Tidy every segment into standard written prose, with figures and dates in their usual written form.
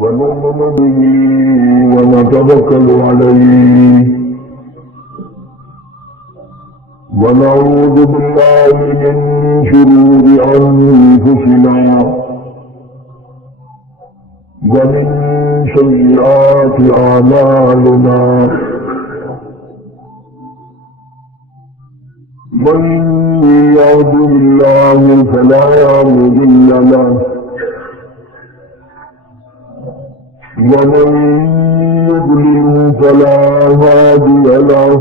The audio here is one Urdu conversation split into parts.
ونؤمن به ونتوكل عليه ونعوذ بالله من شرور أنفسنا ومن سيئات أعمالنا من يهده الله فلا مضل له ومن يضلل فلا هادي له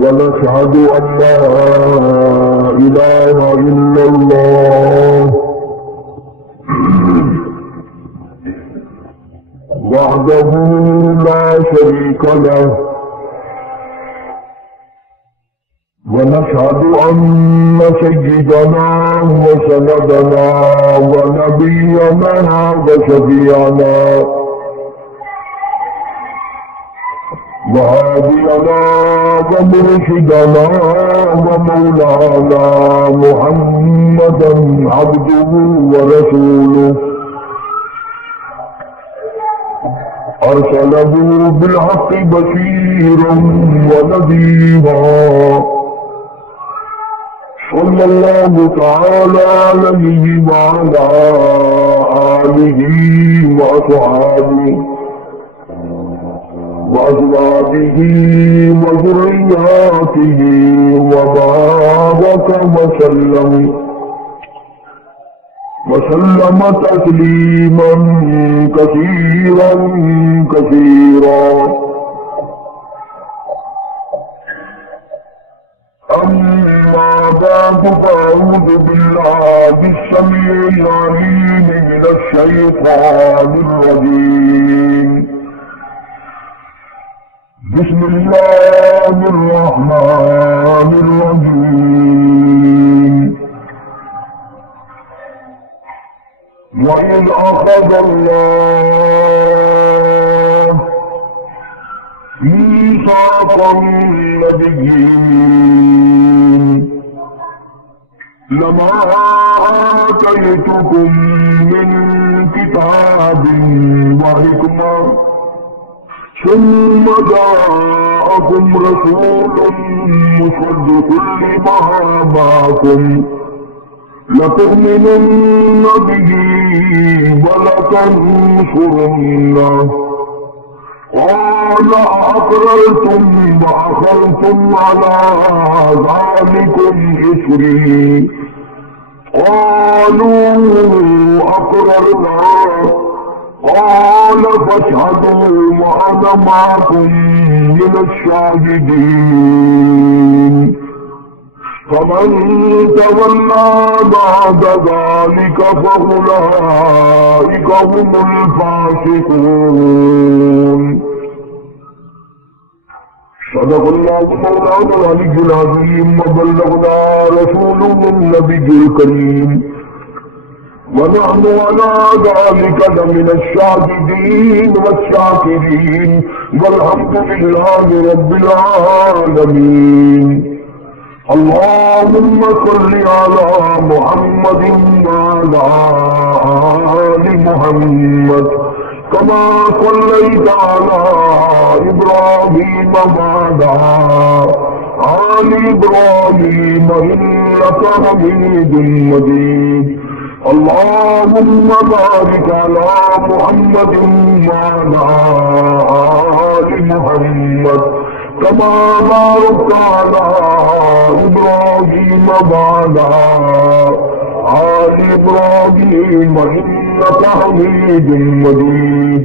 ونشهد أن لا إله إلا الله وحده لا شريك له ونشهد أن سيدنا وسندنا ونبينا وشفيعنا وهادينا ومرشدنا ومولانا محمدا عبده ورسوله أرسله بالحق بشيرا ونذيرا صلى الله تعالى عليه وعلى آله وأصحابه وأزواجه وذرياته وبارك وسلم تسليما كثيرا كثيرا. أما بعد فأعوذ بالله السميع العليم من الشيطان الرجيم. بسم الله الرحمن الرحيم. وإذ أخذ الله ميثاق النبيين لما آتيتكم من كتاب وحكمة ثم جاءكم رسول مصدق لما معكم لتؤمنن به ولتنصرنه قال أقررتم وأخذتم على ذلكم إصري قالوا أقررنا قال فاشهدوا وأنا معكم من الشاهدين. فمن تولى بعد ذلك فأولئك هم الفاسقون. صدق الله مولانا العلي العظيم وبلغنا رسوله النبي الكريم ونحن على ذلك لمن الشاهدين والشاكرين والحمد لله رب العالمين. اللهم صل على محمد وعلى آل محمد كما صليت على إبراهيم وعلى آل إبراهيم إنك حميد مجيد. اللهم بارك على محمد وعلى آل محمد كما باركت على إبراهيم وعلى آل إبراهيم إنك حميد مجيد.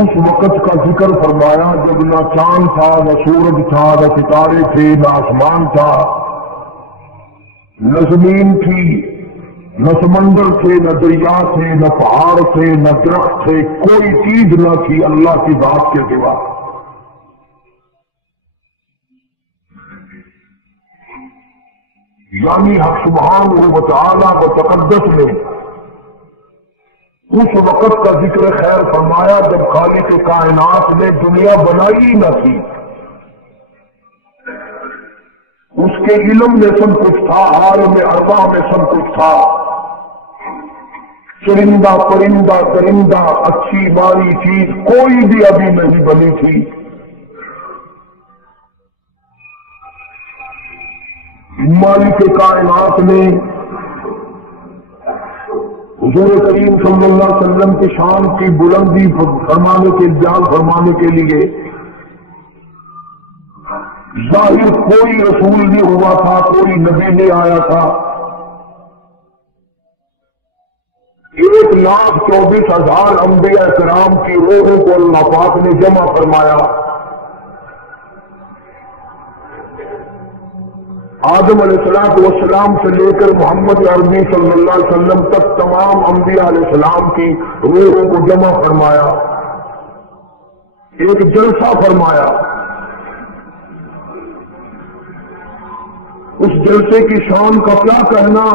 اس وقت کا ذکر فرمایا جب نہ چاند تھا، نہ سورج تھا، نہ ستارے تھے، نہ آسمان تھا، نہ زمین تھی، نہ سمندر تھے، نہ دریا تھے، نہ پہاڑ تھے، نہ درخت تھے، کوئی چیز نہ تھی اللہ کی ذات کے سوا۔ یعنی حق سبحانہ و تعالیٰ و تقدس نے اس وقت کا ذکر خیر فرمایا جب خالق کائنات نے دنیا بنائی نہ تھی۔ اس کے علم میں سب کچھ تھا، عالم ارواح میں سب کچھ تھا، چرندہ پرندہ درندہ اچھی ماری چیز کوئی بھی ابھی نہیں بنی تھی۔ مالک کائنات نے حضور کریم صلی اللہ علیہ وسلم کی شان کی بلندی فرمانے کے بیان فرمانے کے لیے ظاہر کوئی رسول نہیں ہوا تھا، کوئی نبی نہیں آیا تھا۔ 1,24,000 انبیاء کرام کی روحوں کو اللہ پاک نے جمع فرمایا۔ آدم علیہ السلام سے لے کر محمد عربی صلی اللہ علیہ وسلم تک تمام انبیاء علیہ السلام کی روحوں کو جمع فرمایا، ایک جلسہ فرمایا۔ اس جلسے کی شان کا کیا کہنا،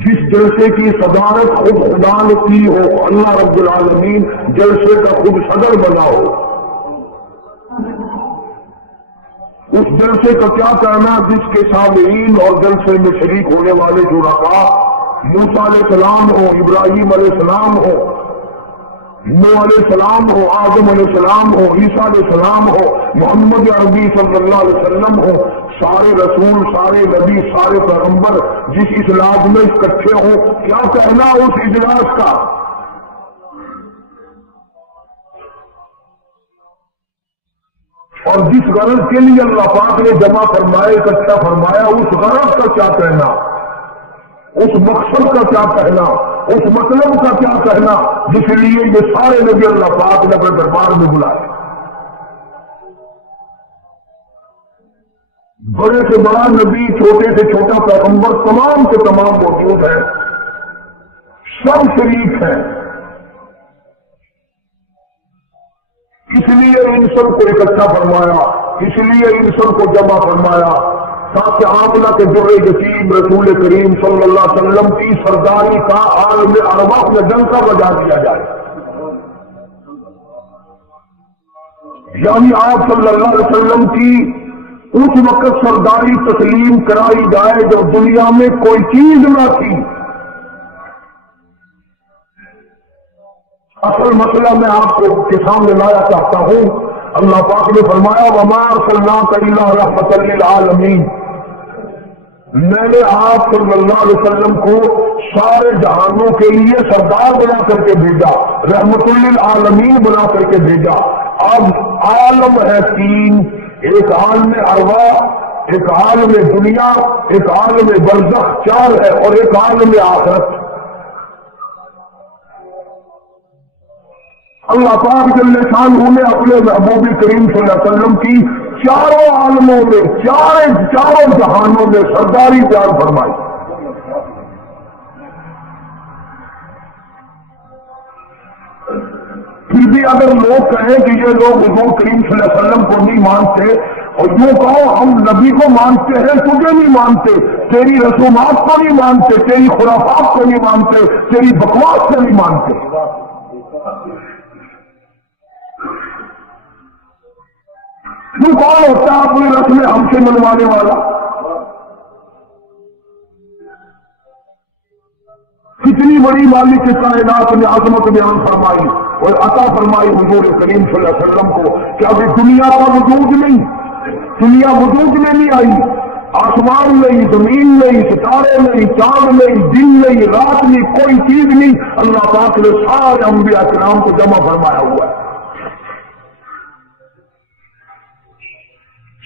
جس جلسے کی صدارت خود خدا نے کی ہو، اللہ رب العالمین جلسے کا خود صدر بنا ہو۔ اس جلسے کا کیا کہنا جس کے سامعین اور جلسے میں شریک ہونے والے شرکاء موسیٰ علیہ السلام ہو، ابراہیم علیہ السلام ہو، نوح علیہ السلام ہو، آدم علیہ السلام ہو، عیسیٰ علیہ السلام ہو، محمد عربی صلی اللہ علیہ وسلم ہو، سارے رسول، سارے نبی، سارے پیغمبر جس اجلاس میں اکٹھے ہوں، کیا کہنا اس اجلاس کا۔ اور جس غرض کے لیے اللہ پاک نے جمع فرمایا، اکٹھا فرمایا، اس غرض کا کیا کہنا، اس مقصد کا کیا کہنا، اس مطلب کا کیا کہنا جس لیے یہ سارے نبی اللہ پاک نے اپنے دربار میں بلائے۔ بڑے سے بڑا نبی، چھوٹے سے چھوٹا پیغمبر، تمام کے تمام موجود ہیں، سب شریک ہیں۔ اس لیے ان سب کو اکٹھا فرمایا، اس لیے ان سب کو جمع فرمایا تاکہ آمنہ کے در یتیم رسول کریم صلی اللہ علیہ وسلم کی سرداری کا عالم ارواح میں ڈنکا بجا دیا جائے۔ یعنی آپ صلی اللہ علیہ وسلم کی اس وقت سرداری تسلیم کرائی جائے جب دنیا میں کوئی چیز نہ تھی۔ اصل مسئلہ میں آپ کو کے سامنے لایا چاہتا ہوں۔ اللہ پاک نے فرمایا وَمَا أَرْسَلْنَاكَ إِلَّا رَحْمَةً لِّلْعَالَمِينَ، میں نے آپ صلی اللہ علیہ وسلم کو سارے جہانوں کے لیے سردار بنا کر کے بھیجا، رحمت للعالمین بنا کر کے بھیجا۔ اب عالم ہے تین، ایک عالم ارواح، ایک عالم دنیا، ایک عالم برزخ، چار ہے، اور ایک عالم آخرت۔ اللہ پاک جل شانہ نے اپنے محبوب کریم صلی اللہ علیہ وسلم کی چاروں عالموں میں، چاروں جہانوں میں سرداری بیان فرمائی۔ پھر بھی اگر لوگ کہیں کہ یہ لوگ حضور کریم صلی اللہ علیہ وسلم کو نہیں مانتے، اور یوں کہو ہم نبی کو مانتے ہیں، تجھے نہیں مانتے، تیری رسومات کو نہیں مانتے، تیری خرافات کو نہیں مانتے، تیری بکواس کو نہیں مانتے۔ کیوں کون ہوتا ہے اپنی رسمیں ہم سے منوانے والا؟ کتنی بڑی مالک کے کائنات نے عظمت بیان فرمائی اور عطا فرمائی حضور کریم صلی اللہ علیہ وسلم کو کہ ابھی دنیا کا وجود نہیں، دنیا وجود میں نہیں آئی، آسمان نہیں، زمین نہیں، ستارے نہیں، چاند نہیں، دن نہیں، رات نہیں، کوئی چیز نہیں، اللہ پاک نے سارے انبیاء کرام کو جمع فرمایا ہوا ہے۔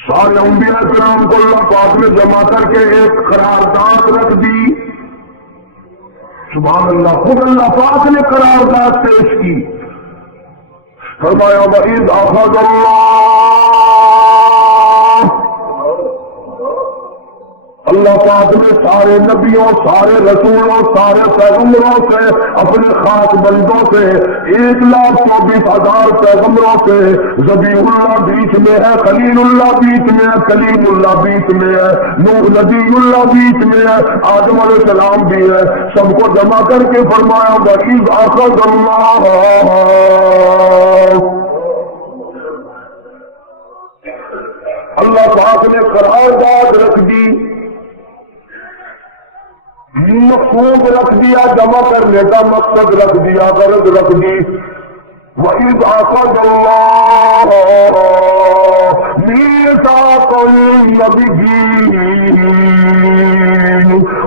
سارے انبیاء کرام کو اللہ پاک نے جمع کر کے ایک قرارداد رکھ دی۔ سبحان اللہ، خود اللہ پاک نے قرارداد پیش کی فرمایا وَإِذْ أَخَذَ اللہ پاک نے سارے نبیوں، سارے رسولوں، سارے پیغمبروں سے، اپنے خاص بندوں سے، 1,24,000 پیغمبروں سے، ذبیح اللہ بیچ میں ہے، خلیل اللہ بیچ میں ہے، کلیم اللہ بیچ میں ہے، نوح نبی اللہ بیچ میں ہے، آدم علیہ السلام بھی ہے، سب کو جمع کر کے فرمایا وَإِذْ أَخَذَ اللہ پاک نے قرارداد رکھ دی، مقصود رکھ دیا، جمع کرنے کا مقصد رکھ دیا، غرض رکھ دی. وَإِذْ أَخَذَ اللَّهُ مِيثَاقَ النَّبِيِّينَ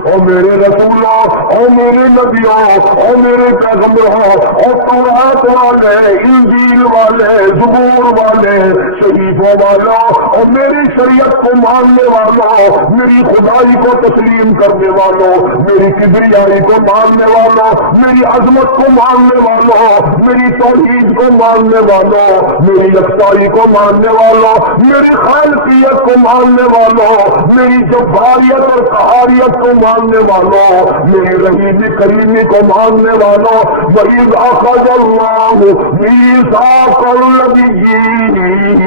او میرے رسولوں، او میرے نبیوں، او میرے پیغمبروں، او تورات والے، انجیل والے، زبور والے، صحیفوں والوں، اور میری شریعت کو ماننے والوں، میری خدائی کو تسلیم کرنے والوں، میری کبریائی کو ماننے والوں، میری عظمت کو ماننے والوں، میری توحید کو ماننے والوں، میری یکتائی کو ماننے والوں، میری خالقیت کو ماننے والوں، میری جباریت اور قہاریت کو ماننے والوں، میری رحیمی کریمی کو ماننے والوں. وَإِذْ أَخَذَ اللَّهُ مِيثَاقَ النَّبِيِّينَ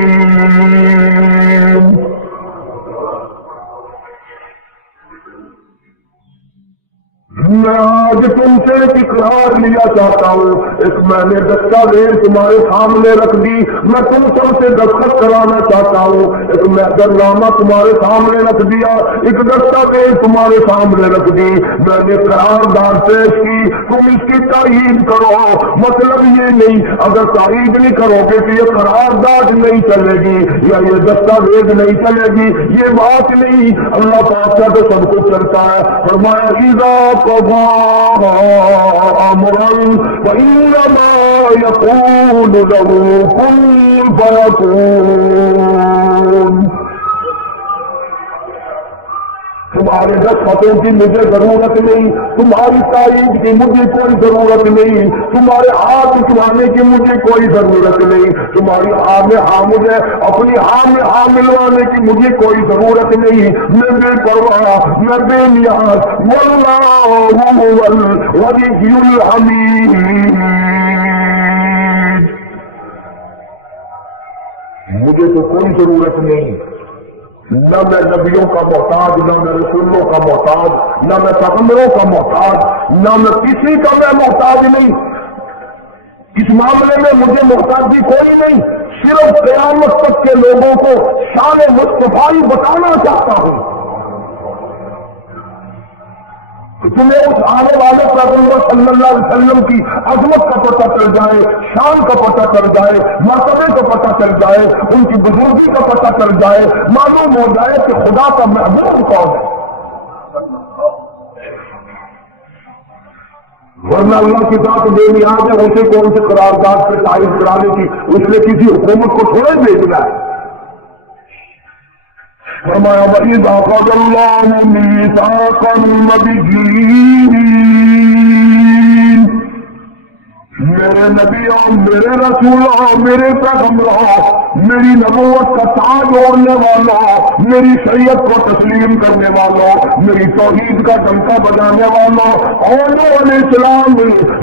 میں آج تم سے ایک اقرار لیا چاہتا ہوں، ایک میں نے دستاویز تمہارے سامنے رکھ دی، میں تم سب سے دستخط کرانا چاہتا ہوں، ایک محضرنامہ تمہارے سامنے رکھ دیا، ایک دستاویز تمہارے سامنے رکھ دی، میں نے قرارداد پیش کی، تم اس کی تائید کرو. مطلب یہ نہیں اگر تائید نہیں کرو گے کہ یہ قرارداد نہیں چلے گی یا یہ دستاویز نہیں چلے گی، یہ بات نہیں. اللہ پاک کا تو سب کچھ چلتا ہے. فرمایا اذا قضى امرا فانما يقول له كن فيكون. تمہارے دستخطوں کی مجھے ضرورت نہیں، تمہاری تائید کی مجھے کوئی ضرورت نہیں، تمہارے ہاتھ اٹھوانے کی مجھے کوئی ضرورت نہیں، تمہاری مجھے اپنی ملوانے کی مجھے کوئی ضرورت نہیں. میں بے پرواہ، میں بے نیاز. واللہ هو الغنی الحمید. مجھے تو کوئی ضرورت نہیں، نہ میں نبیوں کا محتاج، نہ میں رسولوں کا محتاج، نہ میں پیغمبروں کا محتاج، نہ میں کسی کا میں محتاج نہیں. اس معاملے میں مجھے محتاجی کوئی نہیں. صرف قیامت تک کے لوگوں کو شان مصطفی بتانا چاہتا ہوں. تمہیں اس آنے والے پیغمبر صلی اللہ علیہ وسلم کی عظمت کا پتہ چل جائے، شان کا پتہ چل جائے، مرتبے کا پتہ چل جائے، ان کی بزرگی کا پتہ چل جائے، معلوم ہو جائے کہ خدا کا محبوب کون ہے. ورنہ اللہ کی ذات بے نیاز ہے، اسے کون سے قرارداد پہ تائید کرانے کی، اس نے کسی حکومت کو تھوڑے بھیجنا ہے. فرمایا وَإِذْ أَخَذَ اللَّهُ مِيثَاقَ النَّبِيِّينَ. میرے نبیوں، میرے رسولوں، میرے پیغمبروں، میری نبوت کا تاج اوڑھنے والوں، میری شریعت کو تسلیم کرنے والوں، میری توحید کا ڈنکا بجانے والوں، اور علیہ السلام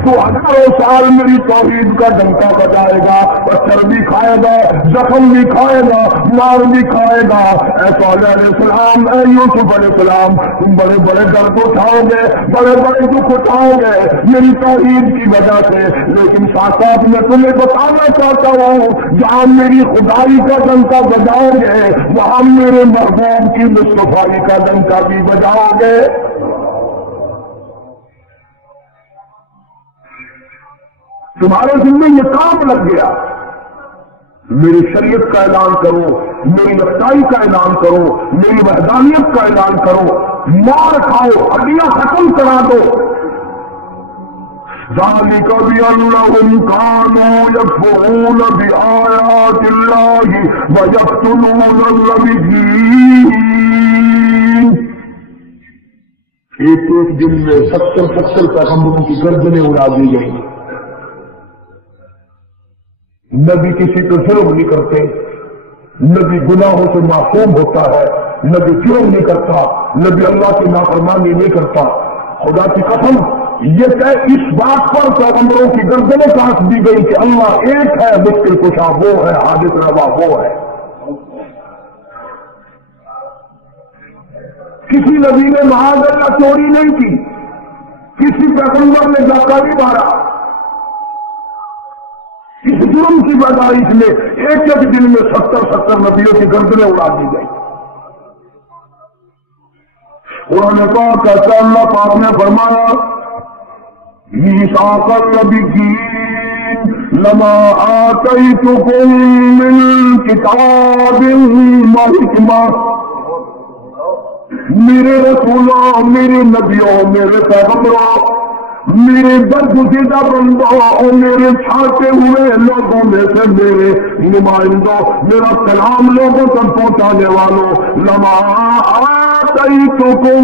تو ہزاروں سال میری توحید کا ڈنکا بجائے گا، پتھر بھی کھائے گا، زخم بھی کھائے گا، مار بھی کھائے گا. اے صالح علیہ السلام، اے یوسف علیہ السلام، تم بڑے بڑے درد اٹھاؤ گے، بڑے بڑے دکھ اٹھاؤ گے میری توحید کی وجہ سے. لیکن ساتھ ساتھ میں تمہیں بتانا چاہتا ہوں، جہاں میری خدائی کا ڈنکا بجاؤ گے وہاں میرے محبوب کی مصطفی کا ڈنکا بھی بجاؤ گے. تمہارے ذمہ یہ کام لگ گیا. میری شریعت کا اعلان کرو، میری یکتائی کا اعلان کرو، میری وحدانیت کا اعلان کرو. مار کھاؤ، ہڈیاں ختم کرا دو. ذَلِكَ بِأَنَّهُمْ كَانُوا يَكْفُرُونَ بِآيَاتِ اللَّهِ وَيَقْتُلُونَ النَّبِيِّينَ. ایک دن میں 70 پیغمبروں کی گردنیں اڑا دی گئی. نبی کسی کو ظلم نہیں کرتے، نبی گناہوں سے معصوم ہوتا ہے، نبی جرم نہیں کرتا، نبی اللہ کی نافرمانی نہیں کرتا۔ خدا کی قسم یہ کہ اس بات پر پیغمبروں کی گردنیں کاٹ دی گئی کہ اللہ ایک ہے، مشکل کشا وہ ہے، حاجت روا وہ ہے۔ کسی نبی نے معاذ اللہ چوری نہیں کی، کسی پیغمبر نے ڈاکہ نہیں مارا۔ اس جرم کی پیدائش میں ایک ایک دن میں 70 نبیوں کی گردنیں اڑا دی گئی۔ قرآن پاک کہتا ہے، اللہ پاک نے فرمایا میثاق النبیین لما آتیتکم من کتاب و حکمہ، میرے رسولوں، میرے نبیوں، میرے پیغمبروں، میرے برگزیدہ بندوں اور میرے چھاٹے ہوئے لوگوں میں سے میرے نمائندوں، میرا کلام لوگوں تک پہنچانے والوں، لما آتیتکم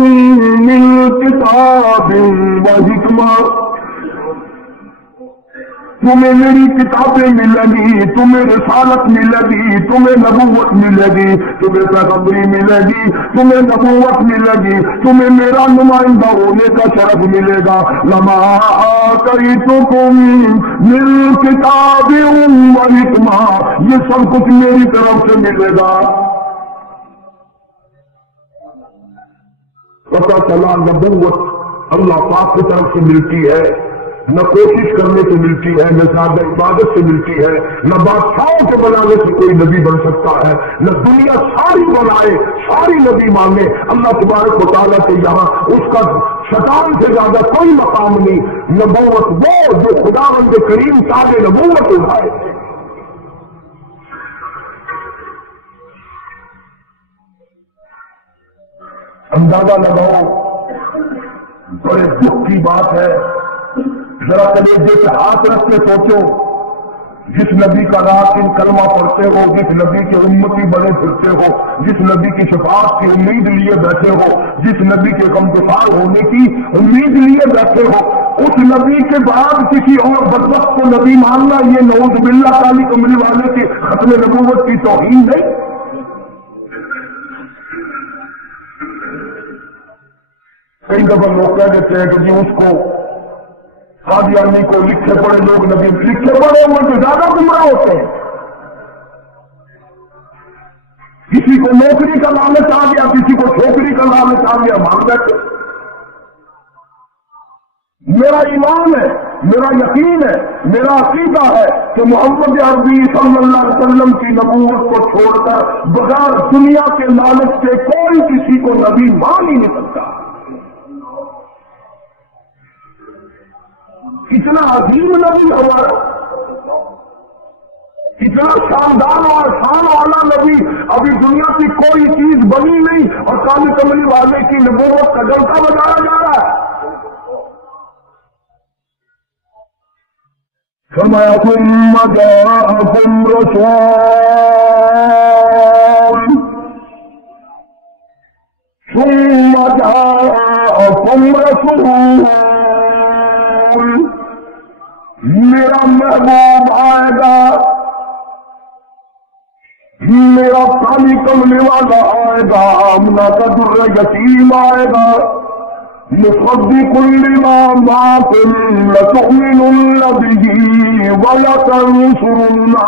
من کتاب و حکمہ، تمہیں میری کتابیں ملیں گی، تمہیں رسالت ملے گی، تمہیں نبوت ملے گی، تمہیں پیغمبری ملے گی، تمہیں نبوت ملے گی، تمہیں میرا نمائندہ ہونے کا شرف ملے گا۔ لما آتیتکم من کتاب و حکمہ، یہ سب کچھ میری طرف سے ملے گا۔ پتہ چلا نبوت اللہ پاک کی طرف سے ملتی ہے، نہ کوشش کرنے سے ملتی ہے، نہ زیادہ عبادت سے ملتی ہے، نہ بادشاہوں کے بنانے سے کوئی نبی بن سکتا ہے، نہ دنیا ساری بنائے، ساری نبی مانگے، اللہ تبارک و تعالیٰ سے یہاں اس کا شیطان سے زیادہ کوئی مقام نہیں۔ نبوت وہ جو خداوند کریم تاج نبوت اٹھائے تھے۔ اندازہ لگاؤ، بڑے دکھ کی بات ہے، ذرا کلیجے پہ ہاتھ رکھ کے سوچو، جس نبی کا رات دن کلمہ پڑھتے ہو، جس نبی کے امتی بنے پھرتے ہو، جس نبی کی شفاعت کی امید لیے بیٹھے ہو، جس نبی کے غمگسار ہونے کی امید لیے بیٹھے ہو، اس نبی کے بعد کسی اور بدبخت کو نبی ماننا، یہ نعوذ باللہ کالی کملی والے کی ختم نبوت کی توہین نہیں؟ کئی دفعہ لوگ کہہ دیتے ہیں کہ جی اس کو قادیانی کو لکھے پڑے لوگ نبی، لکھے پڑے ہوئے تو زیادہ گمراہ ہوتے ہیں۔ کسی کو نوکری کا لالچ آ گیا، کسی کو چھوکری کا لالچ آ گیا، مان بیٹھے۔ میرا ایمان ہے، میرا یقین ہے، میرا عقیدہ ہے کہ محمد عربی صلی اللہ علیہ وسلم کی نبوت کو چھوڑ کر بغیر دنیا کے لالچ سے کوئی کسی کو نبی مان ہی نہیں سکتا۔ اتنا عظیم نبی ہمارا، اتنا شاندار اور شان والا نبی، ابھی دنیا کی کوئی چیز بنی نہیں اور کالی کملی والے کی نبوت کا جلسہ بجایا جا رہا ہے۔ فرمایا ثم جاءكم رسول، میرا محبوب آئے گا، میرا کالی کملی والا آئے گا، آمنہ کا در یتیم آئے گا، مصدق لما معكم لتؤمنن به ولتنصرنہ،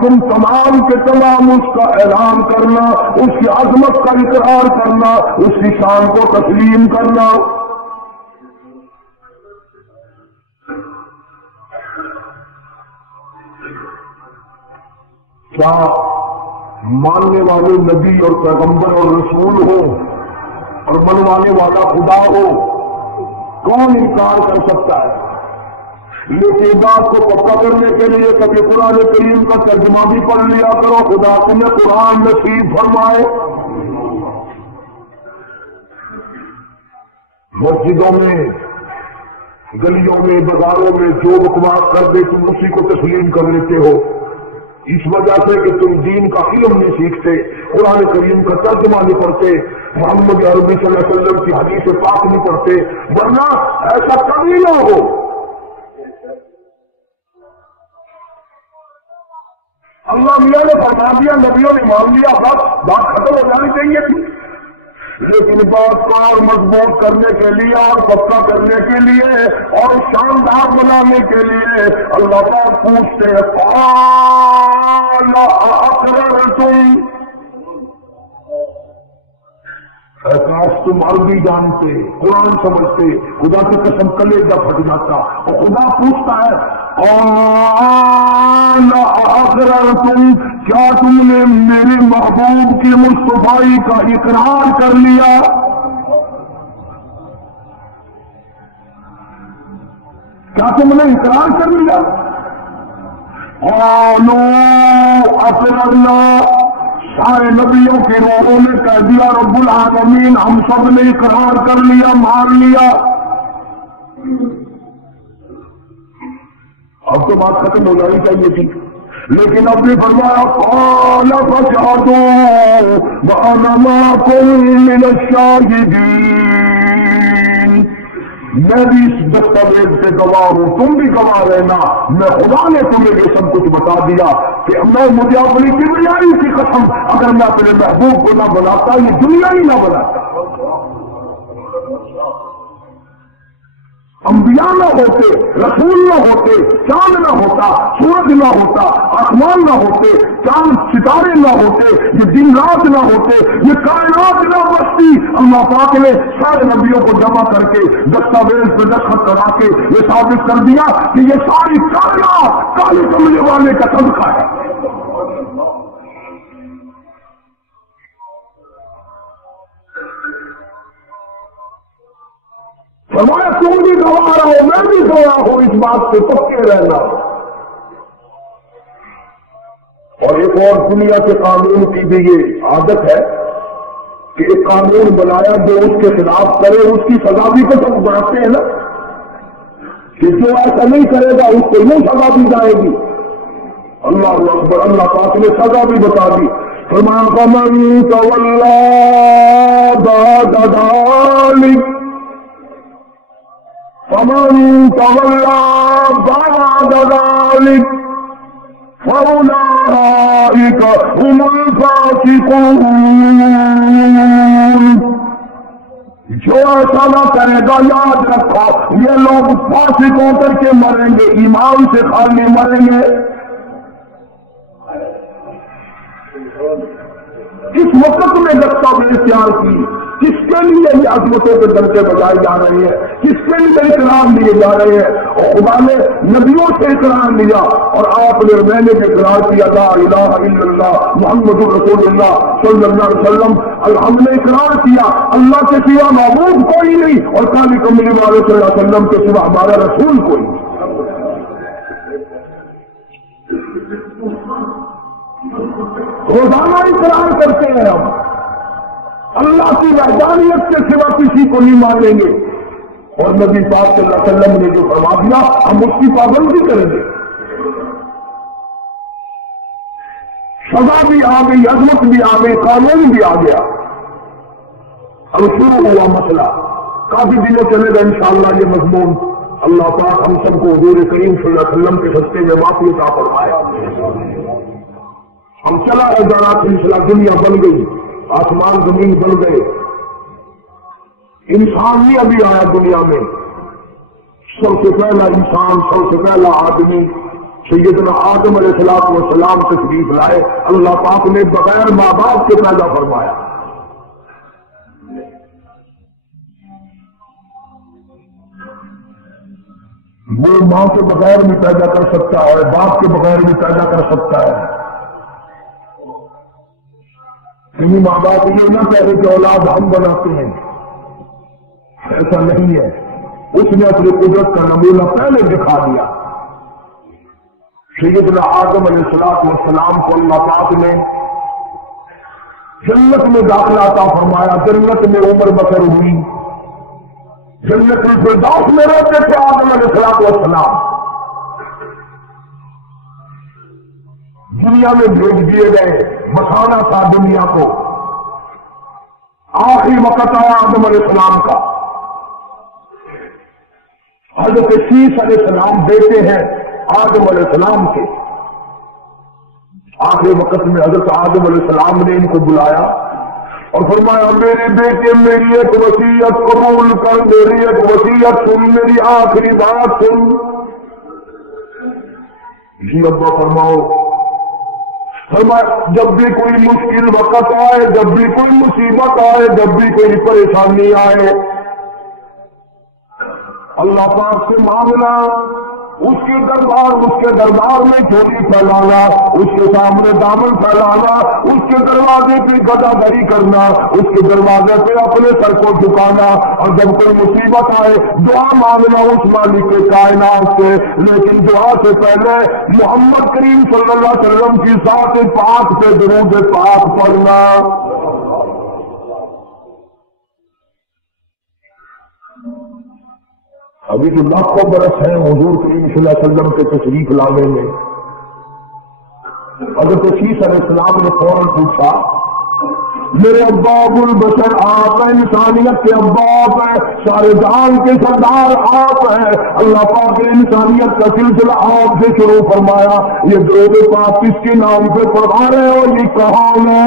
تم تمام کے تمام اس کا اعلان کرنا، اس کی عظمت کا اقرار کرنا، اس کی شان کو تسلیم کرنا۔ کیا ماننے والے نبی اور پیغمبر اور رسول ہو اور بنوانے والا خدا ہو، کون انکار کر سکتا ہے؟ لیکن بات کو پکا کرنے کے لیے کبھی قرآن کریم کا ترجمہ بھی پڑھ لیا کرو، خدا تمہیں قرآن نصیب فرمائے۔ مسجدوں میں، گلیوں میں، بازاروں میں جو بکواس کر دے تم اسی کو تسلیم کر لیتے ہو، اس وجہ سے کہ تم دین کا علم نہیں سیکھتے، قرآن کریم کا ترجمہ نہیں پڑھتے، محمد عربی صلی اللہ علیہ وسلم کی حدیث پاک نہیں پڑھتے، ورنہ ایسا کبھی نہ ہو۔ اللہ میاں نے فرما دیا، نبیوں نے مان لیا، بات ختم ہو جانی چاہیے تھی۔ لیکن بات کو اور مضبوط کرنے کے لیے اور پکا کرنے کے لیے اور شاندار بنانے کے لیے اللہ پاک پوچھتے ہیں قال اقررتم، کاش تم عربی جانتے، قرآن سمجھتے، خدا کی قسم کلیجہ پھٹ جاتا۔ اور خدا پوچھتا ہے قال اقررتم، کیا تم نے میرے محبوب کی مصطفائی کا اقرار کر لیا؟ کیا تم نے اقرار کر لیا؟ قالوا اقررنا، سارے نبیوں کے روحوں نے کہہ دیا رب العالمین ہم سب نے اقرار کر لیا، مان لیا۔ اب تو بات ختم ہو جانی چاہیے تھی، لیکن اب نے فرمایا قال فاشهدوا وانا معكم من الشاهدين، میں بھی اس دستاویز سے گواہ ہوں، تم بھی گواہ رہنا، میں خدا نے تمہیں یہ سب کچھ بتا دیا کہ مجھے اپنی کبریائی کی قسم اگر میں اپنے محبوب کو نہ بناتا یہ دنیا ہی نہ بناتا، انبیاء نہ ہوتے، رسول نہ ہوتے، چاند نہ ہوتا، سورج نہ ہوتا، آسمان نہ ہوتے، چاند ستارے نہ ہوتے، یہ دن رات نہ ہوتے، یہ کائنات نہ بستی۔ اللہ پاک نے سارے نبیوں کو جمع کر کے دستاویز پہ دستخط کرا کے یہ ثابت کر دیا کہ یہ ساری کائنات کالے کملے والے کا صدقہ ہے۔ فرمایا تم بھی گواہ رہو، میں بھی گواہ ہوں، اس بات سے پکے رہنا۔ اور ایک اور دنیا کے قانون کی بھی یہ عادت ہے کہ ایک قانون بنایا جو اس کے خلاف کرے اس کی سزا بھی تو سب بناتے ہیں نا، کہ جو ایسا نہیں کرے گا اس کو یوں سزا دی جائے گی۔ اللہ اکبر، اللہ پاک نے سزا بھی بتا دی۔ فرمایا فمن تولی بعد ذلک، فمن تولى بعد ذلك فأولئك هم الفاسقون، جو ایسا نہ کرے گا یاد رکھو یہ لوگ فاسق ہو کر کے مریں گے، ایمان سے خالی مریں گے۔ اس وقت میں دستاویز تیار کی، کس کے لیے یہ عظمتوں کے درجے بجائے جا رہے ہیں، کس کے لیے اقرار لیے جا رہے ہیں؟ اور خدا نے نبیوں سے اقرار لیا اور آپ نے میں نے اقرار کیا لا الہ الا اللہ محمد رسول اللہ صلی اللہ علیہ وسلم۔ ہم نے اقرار کیا اللہ کے سوا معبود کوئی نہیں اور کالی کملی والے صلی اللہ علیہ وسلم کے سوا ہمارا رسول کوئی نہیں۔ روزانہ اقرار کرتے ہیں ہم اللہ کی وحدانیت کے سوا کسی کو نہیں مانیں گے، اور نبی پاک صلی اللہ علیہ وسلم نے جو فرما دیا ہم اس کی پابندی کریں گے۔ سزا بھی آ گئی، عظمت بھی آ گئی، قانون بھی آ گیا۔ اب شروع ہوا مسئلہ، کافی دنوں چلے گا انشاءاللہ یہ مضمون۔ اللہ پاک ہم سب کو حضور کریم صلی اللہ علیہ وسلم کے راستے میں معافی عطا فرمائے۔ ہم چلا ہے جانا سلسلہ، دنیا بن گئی، آسمان زمین بن گئے، انسان ہی ابھی آیا دنیا میں۔ سب سے پہلا انسان، سب سے پہلا آدمی سیدنا آدم علیہ السلام تشریف لائے۔ اللہ پاک نے بغیر ماں باپ کے پیدا فرمایا۔ وہ ماں کے بغیر بھی پیدا کر سکتا ہے، باپ کے بغیر بھی پیدا کر سکتا ہے۔ کہیں ماں باپ یہ نہ کہے کہ اولاد ہم بناتے ہیں، ایسا نہیں ہے۔ اس نے اپنی قدرت کا نمونہ پہلے دکھا دیا۔ سیدنا آدم علیہ السلام کو اللہ پاک نے جنت میں داخلہ عطا فرمایا، جنت میں عمر بسر ہوئی، جنت میں فردوس میں رہتے تھے آدم علیہ السلام۔ دنیا میں بھیج دیے گئے، بسانا تھا دنیا کو۔ آخری وقت آیا آدم علیہ السلام کا۔ حضرت شیش علیہ السلام بیٹے ہیں آدم علیہ السلام کے۔ آخری وقت میں حضرت آدم علیہ السلام نے ان کو بلایا اور فرمایا میرے بیٹے میری ایک وصیت قبول کر، میری ایک وصیت سن، میری آخری بات سن۔ جی ابا فرماؤ۔ فرمایا جب بھی کوئی مشکل وقت آئے، جب بھی کوئی مصیبت آئے، جب بھی کوئی پریشانی آئے، اللہ پاک سے مانگنا، اس کے دربار میں چوری پھیلانا، اس کے سامنے دامن پھیلانا، اس کے دروازے پہ گداگری کرنا، اس کے دروازے پہ اپنے سر کو جھکانا، اور جب کوئی مصیبت آئے دعا مانگنا اس مالک کے کائنات سے، لیکن دعا سے پہلے محمد کریم صلی اللہ علیہ وسلم کی ذات پاک پہ درود پاک پڑھنا۔ ابھی تو لاکھوں برس ہیں حضور کریم صلی اللہ علیہ وسلم کے تشریف لانے میں۔ حضرت عیسیٰ علیہ السلام نے فوراً پوچھا میرے ابا ابو البشر آپ ہیں، انسانیت کے ابا آپ ہیں، سارے جہان کے سردار آپ ہیں، اللہ پاک نے انسانیت کا سلسلہ آپ سے شروع فرمایا، یہ درود پاک کس کے نام پہ پڑھا رہے ہو، یہ کہاں ہے؟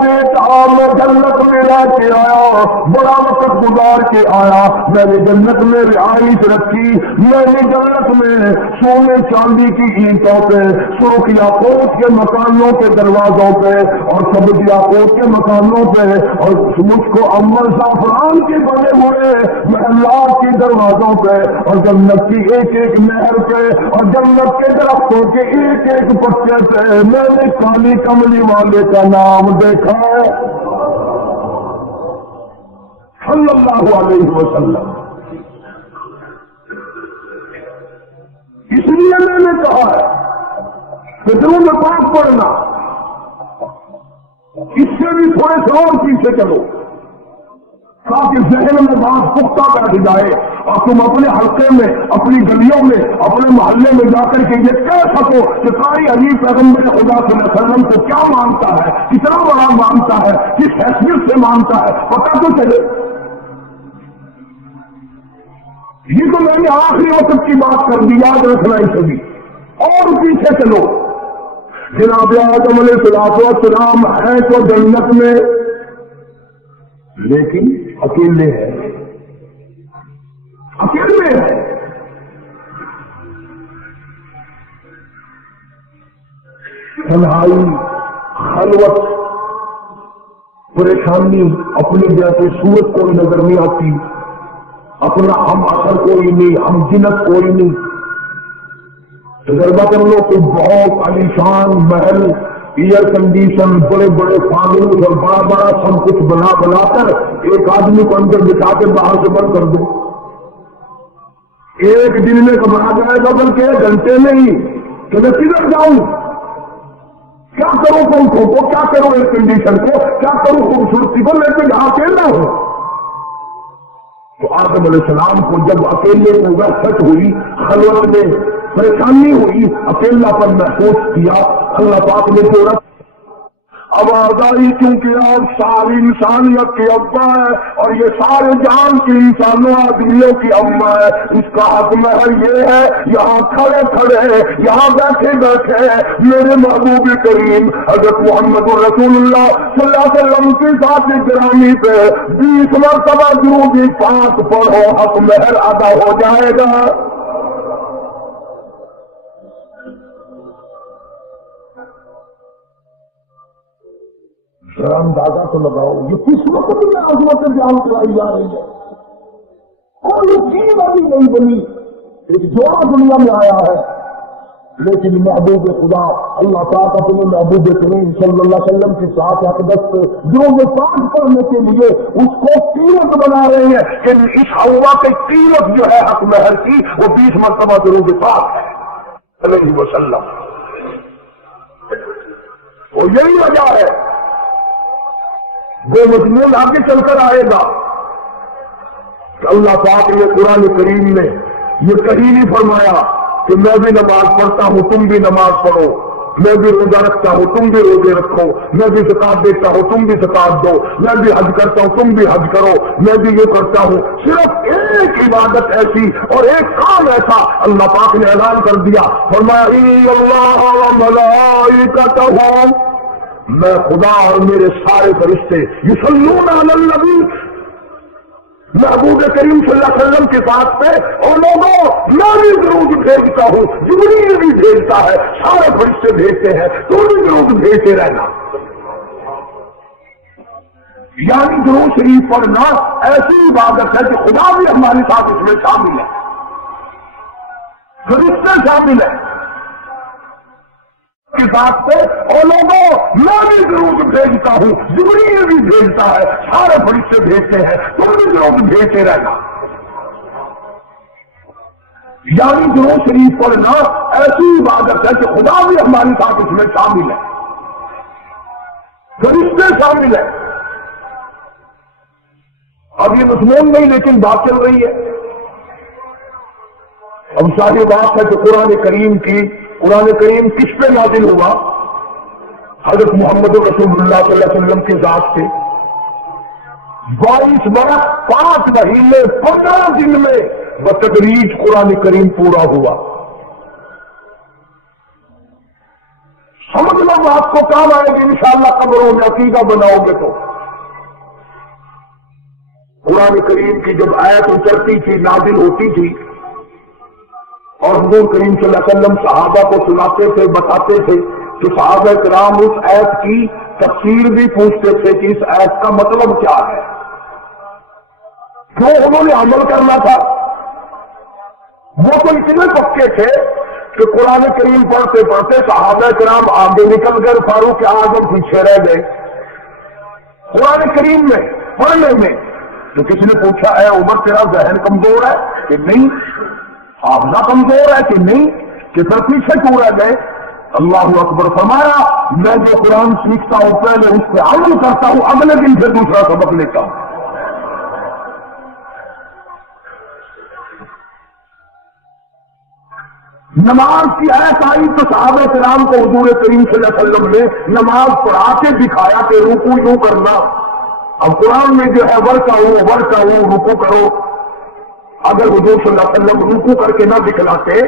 بیٹا میں جنت میں رہ کے آیا، بڑا وقت گزار کے آیا، میں نے جنت میں رہائش رکھی، میں نے جنت میں سونے چاندی کی اینٹوں پہ، سرخ یاقوت کے مکانوں کے دروازوں پہ اور سبز یاقوت کے مکانوں پہ اور مجھ کو امبر زعفران کے بنے ہوئے محلات کے دروازوں پہ اور جنت کی ایک ایک نہر پہ اور جنت کے درختوں کے ایک ایک پتے پہ میں نے کالی کملی والے کا نام دیکھا ہے صلی اللہ علیہ وسلم۔ اس لیے میں نے کہا ہے کہ درود پاک پڑھنا، اس سے بھی تھوڑے سے اور پیچھے چلو تاکہ ذہن میں بات پختہ بیٹھ جائے اور تم اپنے حلقے میں، اپنی گلیوں میں، اپنے محلے میں جا کر کے یہ کہہ سکو کہ قاری علی پیغمبر خدا صلی اللہ علیہ وسلم کو کیا مانتا ہے، کتنا بڑا مانتا ہے، کس حیثیت سے مانتا ہے، پتہ تو چلے۔ یہ تو میں نے آخری وقت کی بات کر دی، یاد رکھنا اسے بھی۔ اور پیچھے چلو، جناب آدم علیہ السلام ہے تو جنت میں، لیکن اکیلے ہیں، اکیلے ہیں۔ تنہائی، خلوت، پریشانی، اپنے جیسے صورت کوئی نظر نہیں آتی، اپنا ہم اثر کوئی نہیں، ہم جنت کوئی نہیں۔ تجربہ کر لو کہ بہت عالیشان محل، ایئر کنڈیشن، بڑے بڑے فارمز اور بڑا بڑا سب کچھ بنا کر ایک آدمی کو اندر بٹھا کے باہر سے بند کر دو، ایک دن میں گھبرا جائے گا، بلکہ گھنٹے میں ہی کہ میں کدھر جاؤں، کیا کروں پنکھوں کو، کیا کروں ایئر کنڈیشن کو، کیا کروں خوبصورتی کو، میں تو یہاں اکیلا ہوں۔ تو آدم علیہ السلام کو جب اکیلے کو وحشت ہوئی، خلوت میں پریشانی ہوئی، اکیلا پر محسوس کیا، اللہ پاک نے تھوڑا آواز آئی کیونکہ آپ ساری انسانیت کے ابا ہے اور یہ سارے جہان کے انسانوں آدمیوں کی اما ہے، اس کا حق مہر یہ ہے، یہاں کھڑے کھڑے، یہاں بیٹھے بیٹھے میرے محبوب کریم حضرت محمد رسول اللہ صلی اللہ علیہ وسلم کی ذات گرامی پہ 20 مرتبہ درود پاک پڑھو، حق مہر ادا ہو جائے گا۔ اندازہ تو لگاؤ یہ کس وقت میں عظمت بیان کرائی جا رہی ہے، کوئی چیز ابھی نہیں بنی، ایک جوڑا دنیا میں آیا ہے، لیکن محبوب خدا اللہ پاک اپنے محبوب کریم صلی اللہ علیہ وسلم کی ذات اقدس پہ درود پاک پڑھنے کے لیے اس کو قیمت بنا رہے ہیں کہ اس ہوا کی قیمت جو ہے حق مہر کی وہ 20 مرتبہ درود پاک ہے علیہ وسلم۔ اور یہی وجہ ہے وہ مضمون آگے چل کر آئے گا کہ اللہ پاک نے قرآن کریم میں یہ کہیں نہیں فرمایا کہ میں بھی نماز پڑھتا ہوں تم بھی نماز پڑھو، میں بھی روزہ رکھتا ہوں تم بھی روزے رکھو، میں بھی زکات دیتا ہوں تم بھی زکات دو، میں بھی حج کرتا ہوں تم بھی حج کرو، میں بھی یہ کرتا ہوں۔ صرف ایک عبادت ایسی اور ایک کام ایسا اللہ پاک نے اعلان کر دیا، فرمایا ان اللہ وملائکتہ، میں خدا اور میرے سارے فرشتے یصلون علی النبی، محبوب کریم صلی اللہ علیہ وسلم کے ساتھ پہ، اور لوگوں میں بھی درود بھیجتا ہوں، جبریل بھی بھیجتا ہے، سارے فرشتے بھیجتے ہیں، تو بھی درود بھیجتے رہنا۔ یعنی درود شریف پڑھنا ایسی عبادت ہے کہ خدا بھی ہمارے ساتھ اس میں شامل ہے، فرشتے شامل ہے کے ساتھ پہ، اور لوگوں میں بھی درود بھیجتا ہوں، جبریل بھی بھیجتا ہے، سارے فرشتے بھیجتے ہیں، تم بھی درود بھیجتے رہنا۔ یعنی درود شریف پڑھنا ایسی عبادت ہے کہ خدا بھی ہمارے ساتھ اس میں شامل ہے، فرشتے شامل ہے۔ اب یہ مضمون نہیں لیکن بات چل رہی ہے۔ اب ساری بات ہے کہ قرآن کریم کس پہ نازل ہوا؟ حضرت محمد رسول اللہ صلی اللہ علیہ وسلم کے ذات سے 22 برس 5 مہینے 15 دن میں بتدریج قرآن کریم پورا ہوا۔ سمجھ لو آپ کو کام آئے گی انشاءاللہ قبروں میں عقیدہ بناؤ گے تو۔ قرآن کریم کی جب آیت اترتی تھی، نازل ہوتی تھی، اور حضور کریم صلی اللہ علیہ وسلم صحابہ کو سناتے تھے، بتاتے تھے، تو صحابہ کرام اس آیت کی تفسیر بھی پوچھتے تھے کہ اس آیت کا مطلب کیا ہے، کیوں انہوں نے عمل کرنا تھا۔ وہ تو اتنے پکے تھے کہ قرآن کریم پڑھتے پڑھتے صحابہ کرام آگے نکل گئے، فاروق اعظم پیچھے رہ گئے قرآن کریم میں پڑھنے میں۔ تو کسی نے پوچھا اے عمر تیرا ذہن کمزور ہے کہ نہیں، حافظہ کمزور ہے کہ نہیں، کہ پھر پیچھے کیوں رہ گئے؟ اللہ اکبر فرمایا، میں جو قرآن سیکھتا ہوں پہلے اس پہ عمل کرتا ہوں، اگلے دن سے دوسرا سبق لیتا ہوں۔ نماز کی آیت آئی تو صحابہ کرام کو حضور کریم صلی اللہ علیہ وسلم نے نماز پڑھا کے دکھایا کہ رکوع یوں کرنا۔ اب قرآن میں جو ہے ورکعوا رکوع کرو، اگر حضور صلی اللہ علیہ وسلم رکوع کر کے نہ دکھلاتے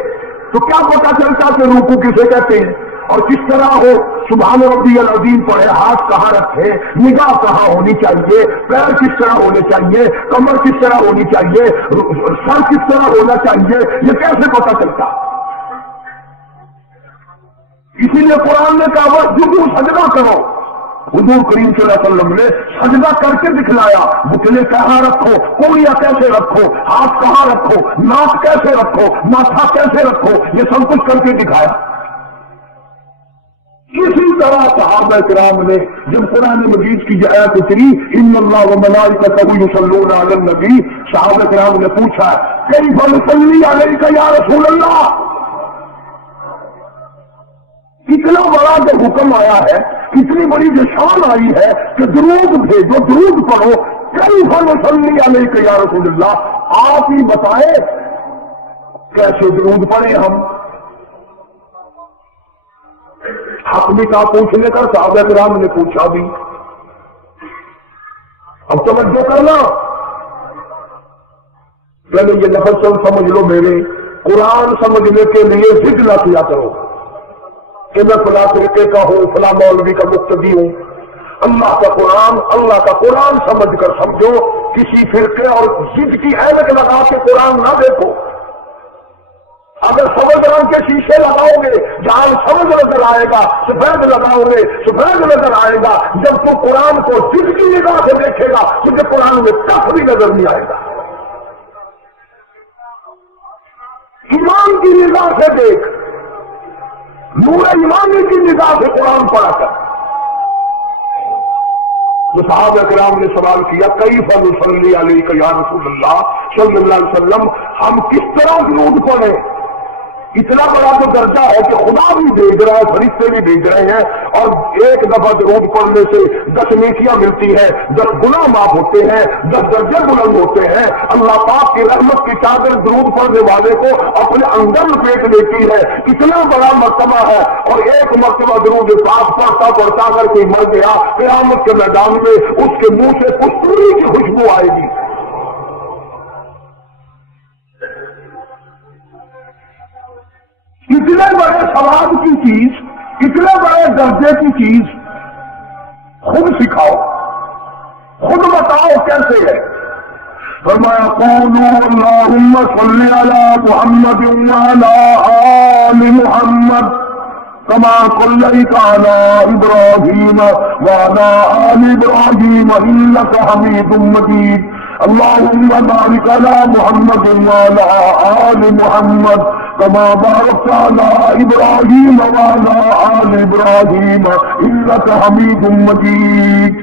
تو کیا پتا چلتا کہ رکوع کسے کہتے ہیں اور کس طرح ہو؟ سبحان ربی العظیم پڑھے، ہاتھ کہاں رکھے، نگاہ کہاں ہونی چاہیے، پیر کس طرح ہونے چاہیے، کمر کس طرح ہونی چاہیے، سر کس طرح ہونا چاہیے، یہ کیسے پتا چلتا؟ اسی لیے قرآن نے کہا واسجدوا سجدہ کرو۔ حضور کریم صلی اللہ علیہ وسلم نے سجدہ کر کے دکھلایا، گھٹنے کہاں رکھو، کونیاں کیسے رکھو، ہاتھ کہاں رکھو، ناک کیسے رکھو، ماتھا کیسے رکھو، یہ سب کچھ کر کے دکھایا۔ اسی طرح صحابہ کرام نے جب قرآن مجید کی یہ آیت اتری ان اللہ وملائکتہ یصلون علی النبی، صحابہ کرام نے پوچھا کیف نصلی علیک یا رسول اللہ، اتنا بڑا جو حکم آیا ہے، اتنی بڑی جو شان آئی ہے کہ درود بھیجو، درود پڑھو، کیف نصلی علیک یا رسول اللہ، آپ ہی بتائیں کیسے درود پڑھیں ہم؟ حق بھی کہا پوچھنے کا، صحابہ کرام نے پوچھا بھی۔ اب توجہ کرنا، پہلے یہ لفظ سمجھ لو میرے، قرآن سمجھنے کے لیے ضد نہ کیا کرو کہ میں فلاں طریقے کا ہوں، فلاں مولوی کا مقتدی ہوں۔ اللہ کا قرآن سمجھ کر سمجھو، کسی فرقے اور ضد کی اینک لگا کے قرآن نہ دیکھو۔ اگر سبز رنگ کے شیشے لگاؤ گے، جہاں سبز نظر آئے گا، سفید لگاؤ گے سفید نظر آئے گا۔ جب تو قرآن کو ضد کی نگاہ سے دیکھے گا تجھے قرآن میں کف بھی نظر نہیں آئے گا۔ ایمان کی نگاہ سے دیکھ، نور ایمانی کی نگاہ سے قرآن پڑھا کر۔ تو صحابہ کرام نے سوال کیا کیف نصلی علیک یا رسول اللہ صلی اللہ علیہ وسلم، ہم کس طرح درود پڑھیں؟ اتنا بڑا تو درجہ ہے کہ خدا بھی بھیج رہا ہے، فرشتے بھی بھیج رہے ہیں، اور ایک دفعہ درود پڑھنے سے 10 نیکیاں ملتی ہیں، 10 گناہ معاف ہوتے ہیں، 10 درجے بلند ہوتے ہیں۔ اللہ پاک کی رحمت کی چادر درود پڑھنے والے کو اپنے اندر لپیٹ لیتی ہے، اتنا بڑا مرتبہ ہے۔ اور ایک مرتبہ درود پاک پڑھتا پڑھتا اگر کوئی مر گیا، قیامت کے میدان میں اس کے منہ سے کستوری کی خوشبو آئے گی۔ اتنے بڑے ثواب کی چیز، اتنے بڑے درجے کی چیز خود سکھاؤ، خود بتاؤ کیسے ہے۔ فرمایا قولوا اللہم صلی علی محمد وعلی آل محمد کما صلیت علی ابراہیم وعلی آل ابراہیم انک حمید مجید اللہم بارک علی محمد وعلی آل محمد کما بارکت علی ابراہیم وعلی آل ابراہیم انک حمید مجید۔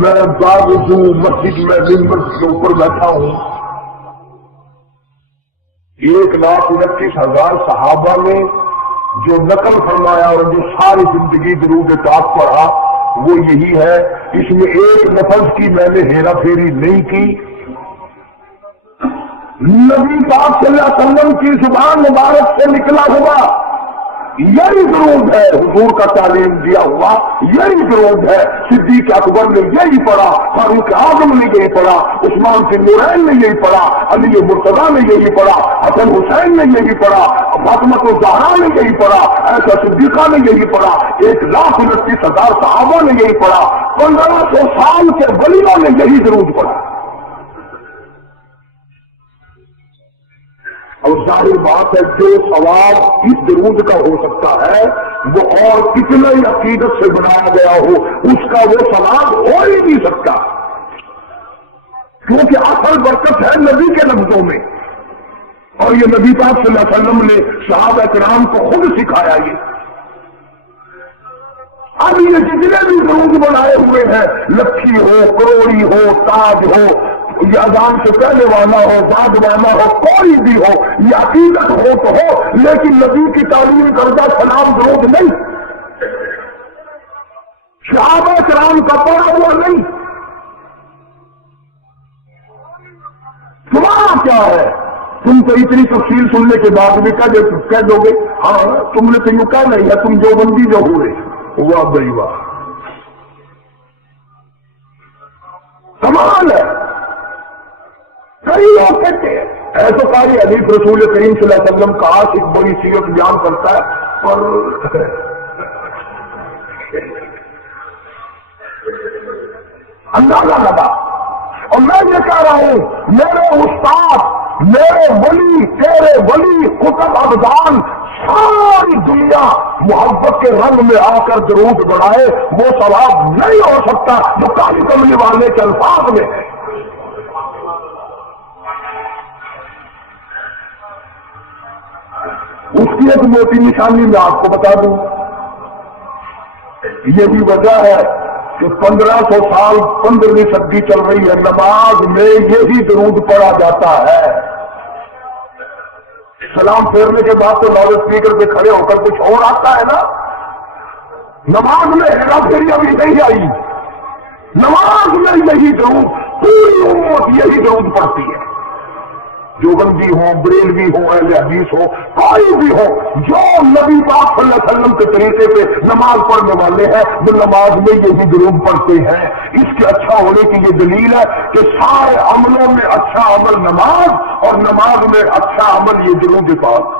میں باوضو مسجد میں ممبر کے اوپر بیٹھا ہوں، 1,29,000 صحابہ نے جو نقل فرمایا اور جو ساری زندگی درود پاک پڑھا وہ یہی ہے، اس میں ایک لفظ کی میں نے ہیرا پھیری نہیں کی۔ نبی پاک صلی اللہ علیہ وسلم کی زبان مبارک سے نکلا ہوا یہی درود ہے، حضور کا تعلیم دیا ہوا یہی درود ہے۔ صدیق اکبر نے یہی پڑھا، فاروق اعظم نے یہی پڑھا، عثمان بن نورین نے یہی پڑھا، علی مرتضیٰ نے یہی پڑھا، حسن حسین نے یہی پڑھا، فاطمہ الزہرا نے یہی پڑھا، عائشہ صدیقہ نے یہی پڑھا، 1,29,000 صحابہ نے یہی پڑھا، 1500 سال کے ولیوں نے یہی درود پڑھا۔ اور ظاہر بات ہے جو ثواب اس درود کا ہو سکتا ہے وہ اور کتنے عقیدت سے بنایا گیا ہو اس کا وہ ثواب ہو ہی نہیں سکتا، کیونکہ اصل برکت ہے نبی کے لفظوں میں، اور یہ نبی پاک صلی اللہ علیہ وسلم نے صحابہ کرام کو خود سکھایا۔ یہ اب یہ جتنے بھی درود بنائے ہوئے ہیں، لکھی ہو، کروڑی ہو، تاج ہو، یہ اذان سے پہلے والا ہو، بعد والا ہو، کوئی بھی ہو، یہ عقیدت ہو تو ہو، لیکن نبی کی تعلیم کردہ سلام درود نہیں، صحابہ کرام کا پڑھا ہوا نہیں۔ تمہارا کیا ہے؟ تم تو اتنی تفصیل سننے کے بعد بھی کہہ دو گے ہاں تم نے تو یوں کہہ نہیں ہے، تم جو بندی جو ہوئے واہ بھائی واہ، کمال ہے۔ کئی لوگ کہتے ہیں ایسا قاری حدیث رسول کریم صلی اللہ علیہ وسلم کا ایک بڑی سیرت بیان کرتا ہے، اور اندازہ لگا، اور میں یہ کہہ رہا ہوں میرے استاد، میرے ولی، تیرے ولی، قطب ابدان، ساری دنیا محبت کے رنگ میں آ کر درود بڑھائے، وہ ثواب نہیں ہو سکتا جو کالی کملی والے کے الفاظ میں ہے۔ اس کی ایک موٹی نشانی میں آپ کو بتا دوں، یہ بھی وجہ ہے کہ 1500 سال 15ویں صدی چل رہی ہے، نماز میں یہی درود پڑھا جاتا ہے۔ سلام پھیرنے کے بعد تو لاؤڈ اسپیکر پہ کھڑے ہو کر کچھ اور آتا ہے نا، نماز میں ہیرا پھیری ابھی نہیں آئی، نماز میں یہی درود، پوری امت یہی درود پڑھتی ہے، جو بندی ہو، بریلوی ہو، اہل حدیث ہو، کوئی بھی ہو، جو نبی پاک صلی اللہ علیہ وسلم کے طریقے پہ نماز پڑھنے والے ہیں وہ نماز میں یہی درود پڑھتے ہیں۔ اس کے اچھا ہونے کی یہ دلیل ہے کہ سارے عملوں میں اچھا عمل نماز، اور نماز میں اچھا عمل یہ درود پاک۔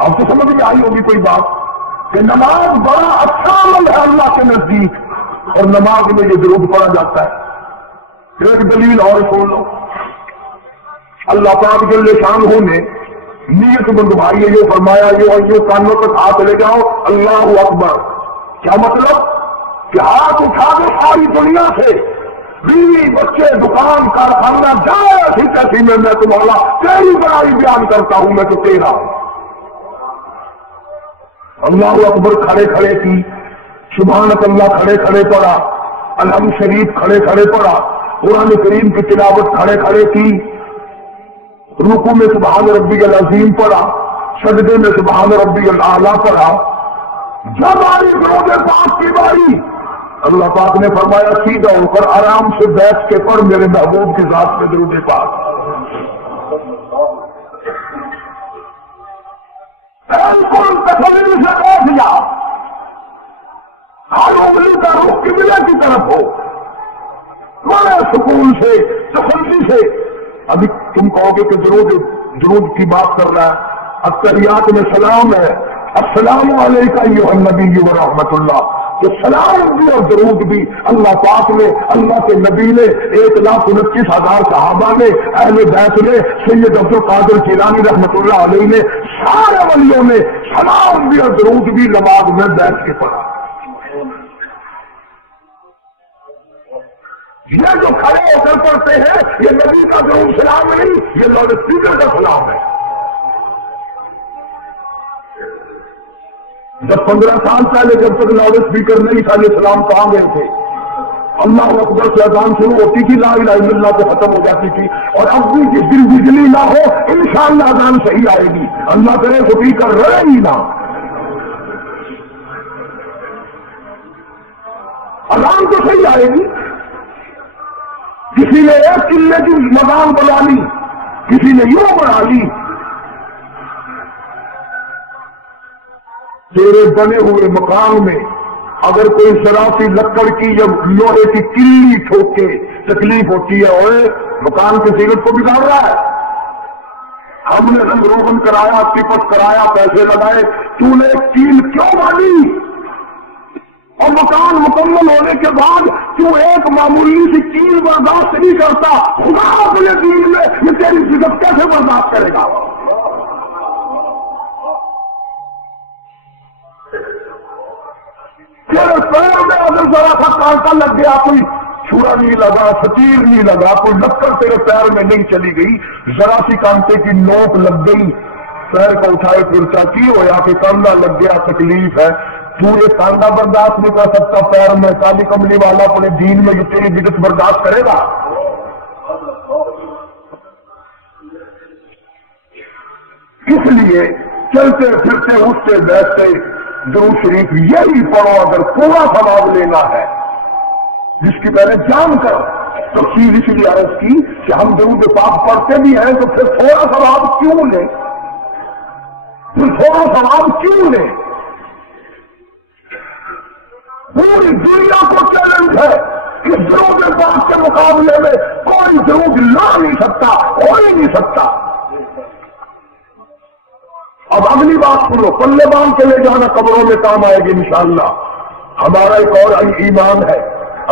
آپ کو سمجھ میں آئی ہوگی کوئی بات کہ نماز بڑا اچھا عمل ہے اللہ کے نزدیک، اور نماز میں یہ درود پڑھا جاتا ہے۔ ایک دلیل اور سن لو، اللہ پاک جل شانہ نے نیت بند بھائی یہ فرمایا، یہ کانوں تک ہاتھ لے جاؤ، اللہ اکبر۔ کیا مطلب؟ کہ ہاتھ اٹھا دو ساری دنیا سے، بیوی بچے دکان کارخانہ جائے ایسی تیسی میں تمہارا تیری بڑائی بیان کرتا ہوں، میں تو تیرا ہوں۔ اللہ اکبر کھڑے کھڑے کی، سبحان اللہ کھڑے کھڑے پڑا، الحمد شریف کھڑے کھڑے پڑھا، قرآن کریم کی تلاوت کھڑے کھڑے کی، رکوع میں سبحان ربی العظیم پڑھا، سجدے میں سبحان ربی الاعلیٰ پڑھا۔ جب آئی درود پاک کی باری، اللہ پاک نے فرمایا سیدھا ہو کر آرام سے بیٹھ کے پڑھ میرے محبوب کی ذات میں درود پاک۔ بالکل تسلی سے بیٹھ جا، ہر انگلی کا رخ قبلہ کی طرف ہو، بڑے سکون سے تسلی سے۔ ابھی تم کہو گے کہ درود کی بات کر رہا ہے، التحیات میں سلام ہے، السلام علیکم ایھا النبی ورحمۃ اللہ، تو سلام بھی اور درود بھی اللہ پاک نے، اللہ کے نبی نے، 1,29,000 صحابہ نے، اہل بیت نے، سید عبد القادر جیلانی رحمۃ اللہ علیہ نے، سارے ولیوں نے سلام بھی اور درود بھی نماز میں بیٹھ کے پڑھا۔ یہ جو کھڑے ہو کر پڑھتے ہیں یہ نبی کا درود سلام نہیں، یہ لاؤڈ اسپیکر کا سلام ہے۔ جب 15 سال پہلے جب تک لاؤڈ اسپیکر نہیں تھا یہ سلام کہاں گئے تھے؟ اللہ اکبر سے اذان شروع ہوتی تھی، لا الہ الا اللہ سے ختم ہو جاتی تھی، اور اب بھی جس دن بجلی نہ ہو انشاءاللہ اذان صحیح آئے گی، اللہ کرے اسپیکر رہے ہی نہ، اذان تو صحیح آئے گی۔ کسی نے ایک چلے کی مقام بنا لی، کسی نے یوں بنا لی، تیرے بنے ہوئے مکان میں اگر کوئی شرافی لکڑ کی یا لوہے کی کلی ٹھوکے تکلیف ہوتی ہے، اور مکان کی سیرت کو بگاڑ رہا ہے۔ ہم نے رنگ روغن کرایا، ٹپٹ کرایا، پیسے لگائے، تو نے کیل کیوں مانی؟ اور مکان مکمل ہونے کے بعد تو ایک معمولی سی کیل برداشت نہیں کرتا، خدا اپنے دین میں یہ تیری عزت کیسے برداشت کرے گا؟ تیرے پیر میں اگر ذرا سا کانٹا لگ گیا، کوئی چھڑا نہیں لگا، ستیر نہیں لگا، کوئی لکڑ تیرے پیر میں نہیں چلی گئی، ذرا سی کانٹے کی نوک لگ گئی، پیر کو اٹھائے پھر چاچی ہوا کہ کانڈا لگ گیا، تکلیف ہے، تو یہ کانڈا برداشت نہیں کر سکتا، پیر میں کالی کملی والا اپنے دین میں یہ تیری بدعت برداشت کرے گا؟ اس لیے چلتے پھرتے اٹھتے بیٹھتے درود شریف یہی پڑھو اگر پورا ثواب لینا ہے، جس کی میں نے جان کر تفصیل اس لیے عرض کی کہ ہم درود پاک پڑھتے بھی ہیں تو پھر تھوڑا ثواب کیوں لیں، پھر تھوڑا ثواب کیوں لیں؟ پوری دنیا کو چیلنج ہے کہ درود پاک کے مقابلے میں کوئی درود لا نہیں سکتا، ہو ہی نہیں سکتا۔ اب اگلی بات سنو، پلے باندھ کے لے جانا قبروں میں کام آئے گی انشاءاللہ۔ ہمارا ایک اور ایمان ہے،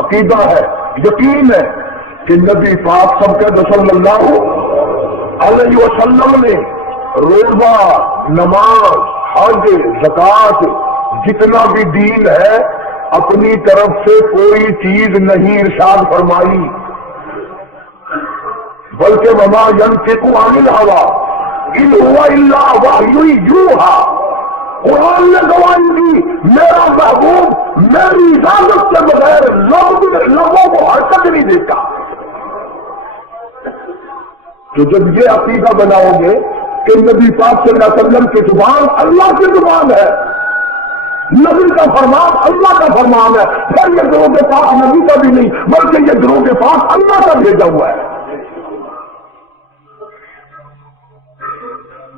عقیدہ ہے، یقین ہے کہ نبی پاک سب کے صلی اللہ علیہ وسلم نے روزہ، نماز، حج، زکوٰۃ، جتنا بھی دین ہے اپنی طرف سے کوئی چیز نہیں ارشاد فرمائی، بلکہ وما ينطق عن الهوى ان هو الا وحی یوحی، قرآن نے گواہی دی میرا محبوب میری اجازت کے بغیر لوگوں کو حرکت نہیں دیتا۔ تو جب یہ عقیدہ بناؤ گے کہ نبی پاک صلی اللہ علیہ وسلم کی زبان اللہ کی زبان ہے، نبی کا فرمان اللہ کا فرمان ہے، پھر یہ درود پاک نبی کا بھی نہیں بلکہ یہ درود پاک اللہ کا بھیجا ہوا ہے۔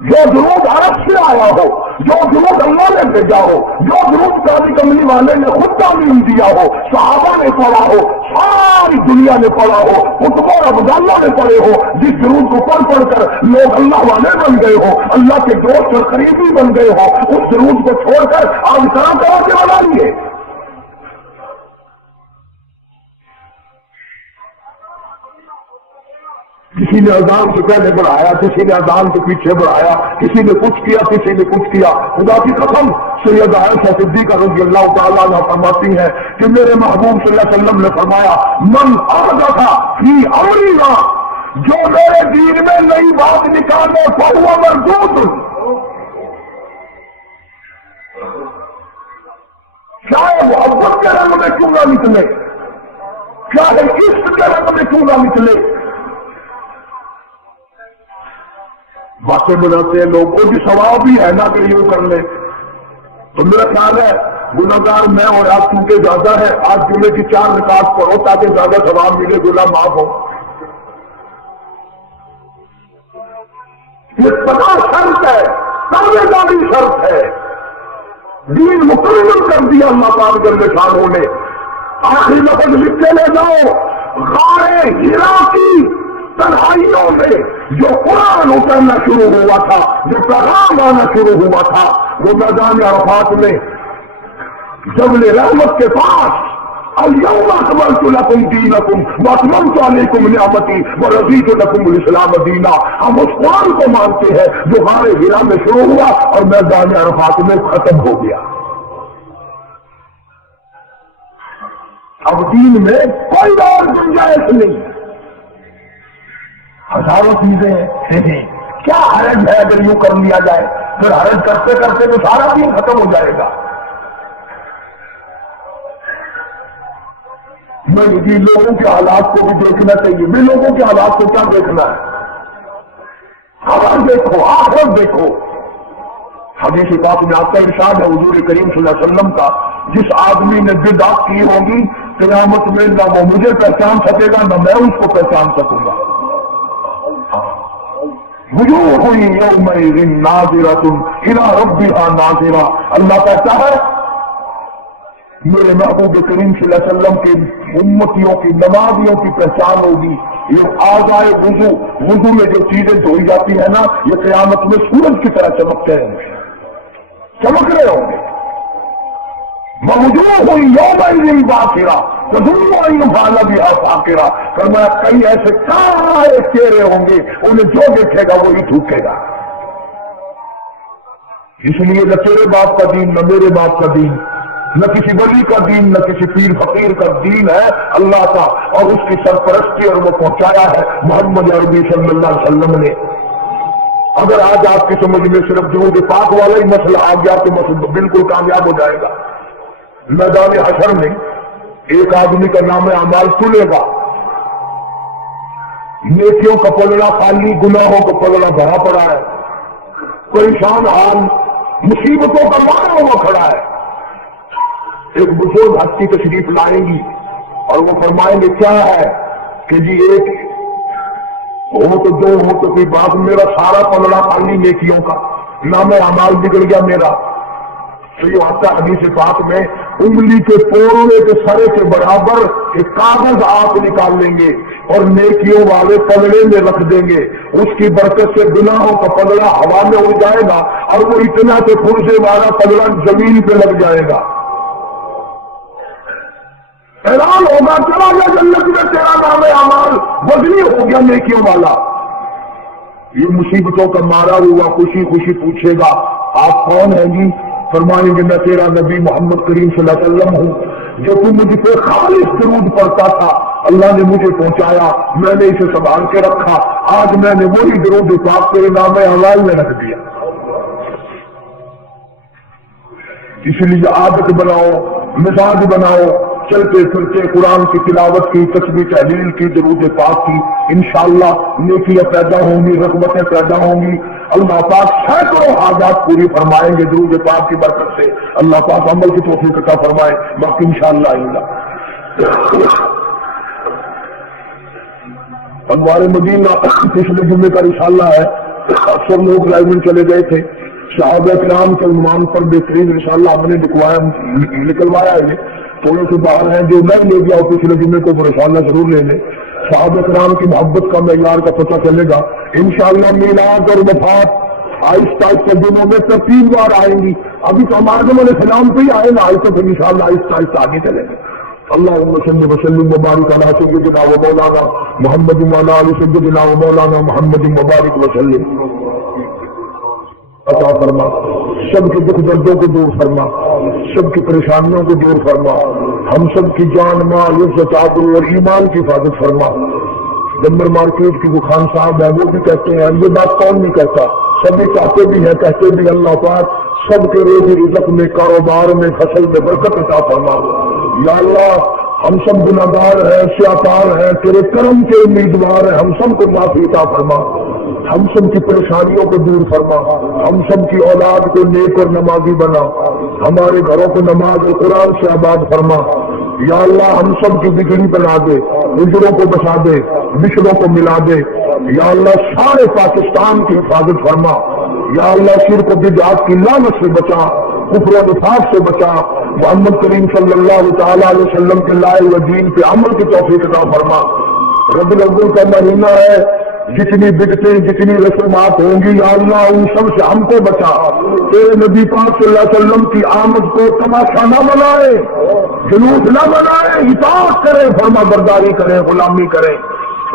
جو درود عرب سے آیا ہو، جو درود اللہ نے بھیجا ہو، جو درود کالی کملی والے نے خود تعلیم دیا ہو، صحابہ نے پڑھا ہو، ساری دنیا نے پڑھا ہو، خطبہ رمضانہ نے پڑھے ہو، جس درود کو پڑھ پڑھ کر لوگ اللہ والے بن گئے ہو، اللہ کے دوست اور قریبی بن گئے ہو، اس درود کو چھوڑ کر آپ طرح کے بنا لیے۔ کسی نے اذان سے پہلے بڑھایا، کسی نے اذان کے پیچھے بڑھایا، کسی نے کچھ کیا، کسی نے کچھ کیا۔ خدا کی قسم سید عائشہ صدیقہ رضی اللہ تعالیٰ عنہ فرماتی ہے کہ میرے محبوب صلی اللہ علیہ وسلم نے فرمایا من احدث فی امرنا، جو میرے دین میں نئی بات نکالے فہو مردود، چاہے محبت کے رنگ میں کیوں نہ نکلے، چاہے اس درد میں کیوں نہ نکلے. باتیں بناتے ہیں لوگ، وہ بھی ثواب ہی ہے نا کہ یوں کر لیں. تو میرا خیال ہے گناہگار میں اور آپ چونکہ زیادہ ہے، آج جمعے کی 4 رکعت پڑھو تاکہ زیادہ ثواب ملے، گناہ معاف ہو. یہ بڑا شرط ہے، دعوے داری شرط ہے. دین مکمل کر دیا اللہ پاک جل شانہ نے. آخری لفظ لکھ کے لے جاؤ، غار ہرا کی تنہائیوں میں جو قرآن اترنا شروع ہوا تھا، جو پیغام آنا شروع ہوا تھا، وہ میدان عرفات میں جبل رحمت کے پاس الیوم اکملت لکم دینکم واتممت علیکم نعمتی ورضیت لکم الاسلام دینا. ہم اس قرآن کو مانتے ہیں جو غار ہرا میں شروع ہوا اور میدان عرفات میں ختم ہو گیا. اب دین میں کوئی اور گنجائش نہیں. ہزاروں چیزیں ہیں، کیا حرج ہے اگر یوں کر لیا جائے؟ پھر حرج کرتے کرتے تو سارا دین ختم ہو جائے گا. میں جی لوگوں کے حالات کو بھی دیکھنا چاہیے. میں لوگوں کے حالات کو کیا دیکھنا ہے؟ خبر دیکھو، آخرت دیکھو. حدیث پاک میں آتا ہے، ارشاد ہے حضور کریم صلی اللہ علیہ وسلم کا، جس آدمی نے بدعت کی ہوگی قیامت میں نہ وہ مجھے پہچان سکے گا نہ میں اس کو پہچان سکوں گا. وجوہ یومئذ ناظرۃ الی ربها ناظرہ. اللہ کہتا ہے میرے محبوب کریم صلی اللہ علیہ وسلم کے امتیوں کی نمازیوں کی پہچان ہوگی. یہ آزائے وضو میں جو چیزیں دھوئی جاتی ہیں نا، یہ قیامت میں سورج کی طرح چمکتے ہیں، چمک رہے ہوں گے. وجوہ یومئذ باسرہ وظن ان یفعل بها فاقرہ. فرمایا کئی ایسے سارے چہرے ہوں گے، انہیں جو دیکھے گا وہی تھوکے گا. اس لیے نہ تیرے باپ کا دین، نہ میرے باپ کا دین، نہ کسی ولی کا دین، نہ کسی پیر فقیر کا دین ہے اللہ کا، اور اس کی سرپرستی اور وہ پہنچایا ہے محمد عربی صلی اللہ علیہ وسلم نے. اگر آج آپ کی سمجھ میں صرف درود پاک والا ہی مسئلہ آ گیا تو مسئلہ بالکل کامیاب ہو جائے گا. میدان حشر میں ایک آدمی کا نام اعمال کھلے گا، نیکیوں کا پلڑا خالی، گناہوں کا پلڑا بھرا پڑا ہے، پریشان حال، مصیبتوں کا مارا ہوا کھڑا ہے. ایک بزرگ ہستی تشریف لائیں گی اور وہ فرمائیں گے کیا ہے کہ جی ایک ہو تو دو ہو تو کوئی بات، میرا سارا پلڑا خالی نیکیوں کا، نام اعمال بگڑ گیا میرا. تو یہ آتا حدیث پاک میں انگلی کے پورے کے سرے کے برابر ایک کاغذ آپ نکال لیں گے اور نیکیوں والے پلڑے میں رکھ دیں گے. اس کی برکت سے گناہوں کا پلڑا ہوا میں اڑ جائے گا اور وہ اتنا کہ پھر والا پلڑا زمین پہ لگ جائے گا. اعلان ہوگا چلا گیا جنت میں تیرا نام اعمال وزنی ہو گیا نیکیوں والا. یہ مصیبتوں کا مارا ہوا خوشی خوشی پوچھے گا آپ کون ہیں جی؟ فرمائیں گے میں تیرا نبی محمد کریم صلی اللہ علیہ وسلم ہوں، جو تم مجھ پہ خالص درود پڑھتا تھا، اللہ نے مجھے پہنچایا، میں نے اسے سنبھال کے رکھا، آج میں نے وہی درود پاک تیرے نام اعمال میں رکھ دیا. اس لیے عادت بناؤ، مزاج بناؤ، چلتے پھرتے قرآن کی تلاوت کی، تسبیح تحلیل کی، درود پاک کی، انشاءاللہ نیکیاں پیدا ہوں گی، رغبتیں پیدا ہوں گی. اللہ پاک سینکڑوں حاجات پوری فرمائیں گے درود پاک کی برکت سے. اللہ پاک عمل کی توفیق عطا فرمائے. باقی انشاءاللہ آئندہ انوار مدینہ پچھلے جمعے کا رسالہ ہے، اکثر لوگ لائیو میں چلے گئے تھے. صحابہ کرام کے عنوان پر بہترین رسالہ ہم نے نکلوایا ہے. تھوڑے سے باہر ہیں جو نہیں لے گیا پچھلے جمعے کو وہ رسالہ ضرور لے لیں. صحابہ کرام کی محبت کا معیار کا پتہ چلے گا. انشاءاللہ میلاد اور وفات آہستہ آہستہ دنوں میں ترتیب وار آئیں گی. ابھی تو ہم آدم علیہ السلام پہ ہی آئے نا، آج تو پھر انشاءاللہ آہستہ آہستہ آگے چلیں گے. اللہم صلی وسلم وبارک علی سیدنا و مولانا محمد وعلی آل سیدنا و مولانا محمد وبارک وسلم. عطا فرما، سب کے دکھ دردوں کو دور فرما، سب کی پریشانیوں کو دور فرما، ہم سب کی جان مال عزت آبرو اور ایمان کی حفاظت فرما. جمبر مارکیٹ کی وہ خان صاحب ہے، وہ بھی کہتے ہیں، یہ بات کون نہیں کہتا، سبھی چاہتے بھی ہیں کہتے بھی. اللہ پاک سب کے روزی رزق میں، کاروبار میں، فصل میں برکت عطا فرما. یا اللہ ہم سب گناہگار ہیں، سیاکار ہیں، تیرے کرم کے امیدوار ہیں، ہم سب کو معافی عطا فرما، ہم سب کی پریشانیوں کو دور فرما، ہم سب کی اولاد کو نیک اور نمازی بنا، ہمارے گھروں کو نماز اور قرآن سے آباد فرما۔ یا اللہ ہم سب کی بگڑی بنا دے، بزرگوں کو بچا دے، بچڑوں کو ملا دے۔ یا اللہ سارے پاکستان کی حفاظت فرما۔ یا اللہ شرک و بدعات کی لعنت سے بچا، کفر و نفاق سے بچا، محمد کریم صلی اللہ تعالیٰ علیہ وسلم کے لائے و دین پہ عمل کی توفیق عطا فرما۔ ربیع الاول کا مہینہ ہے، جتنی بدعتیں جتنی رسومات ہوں گی یا اللہ ان سب سے ہم کو بچا۔ تیرے نبی پاک صلی اللہ علیہ وسلم کی آمد کو تماشا نہ بنائے، جلوس نہ بنائے، اطاعت کرے، فرما برداری کرے، غلامی کرے۔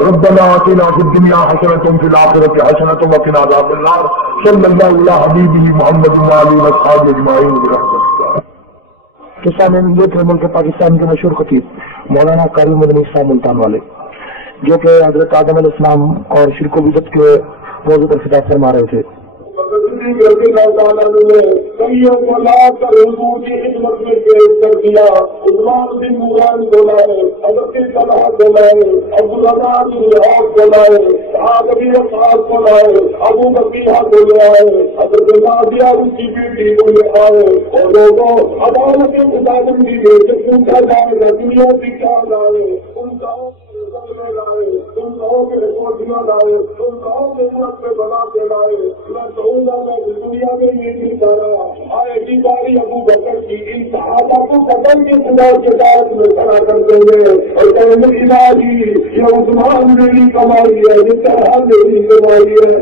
ربنا آتنا فی الدنیا حسنۃ وفی الآخرۃ حسنۃ وقنا عذاب النار۔ صلی اللہ علی حبیبہ محمد وآلہ وصحبہ اجمعین برحمتک۔ تو سامعین یہ تھے ملک پاکستان کے مشہور خطیب مولانا قاری مدنی صاحب ملتان والے، جو کہ حضرت آدم علیہ السلام اور شرک و بدعت کے موضوع پر خطاب فرما رہے تھے۔ کئیوں کو لا کر حضور کی خدمت میں پیش کر دیا۔ عثمان بن نوران کو لائے، حضرت طلحہ کو لائے، عبدالرحمن بن عوف کو لائے، سعد بن وقاص کو لائے، ابو بکر کو لے آئے، حضرت نادیہ کی بیٹی کو لے آئے، اور لوگوں عدالت خداوندی میں جب پوچھا جائے گا دنیا کی کیا لائے، ان کا لائے، تم لوگوں کے رسوٹیاں لائے، تم لوگوں کے امت پہ بنا کے لائے۔ میں کہوں گا میں دنیا میں یہ نہیں کر رہا، آئے گی باری ابو بکر کی ان صحابہ کو قدم کے خدا کے دائر میں کھڑا کر دیں گے اور کہیں گے الہی یہ عثمان میری کمائی ہے، یہ طرح میری کمائی ہے۔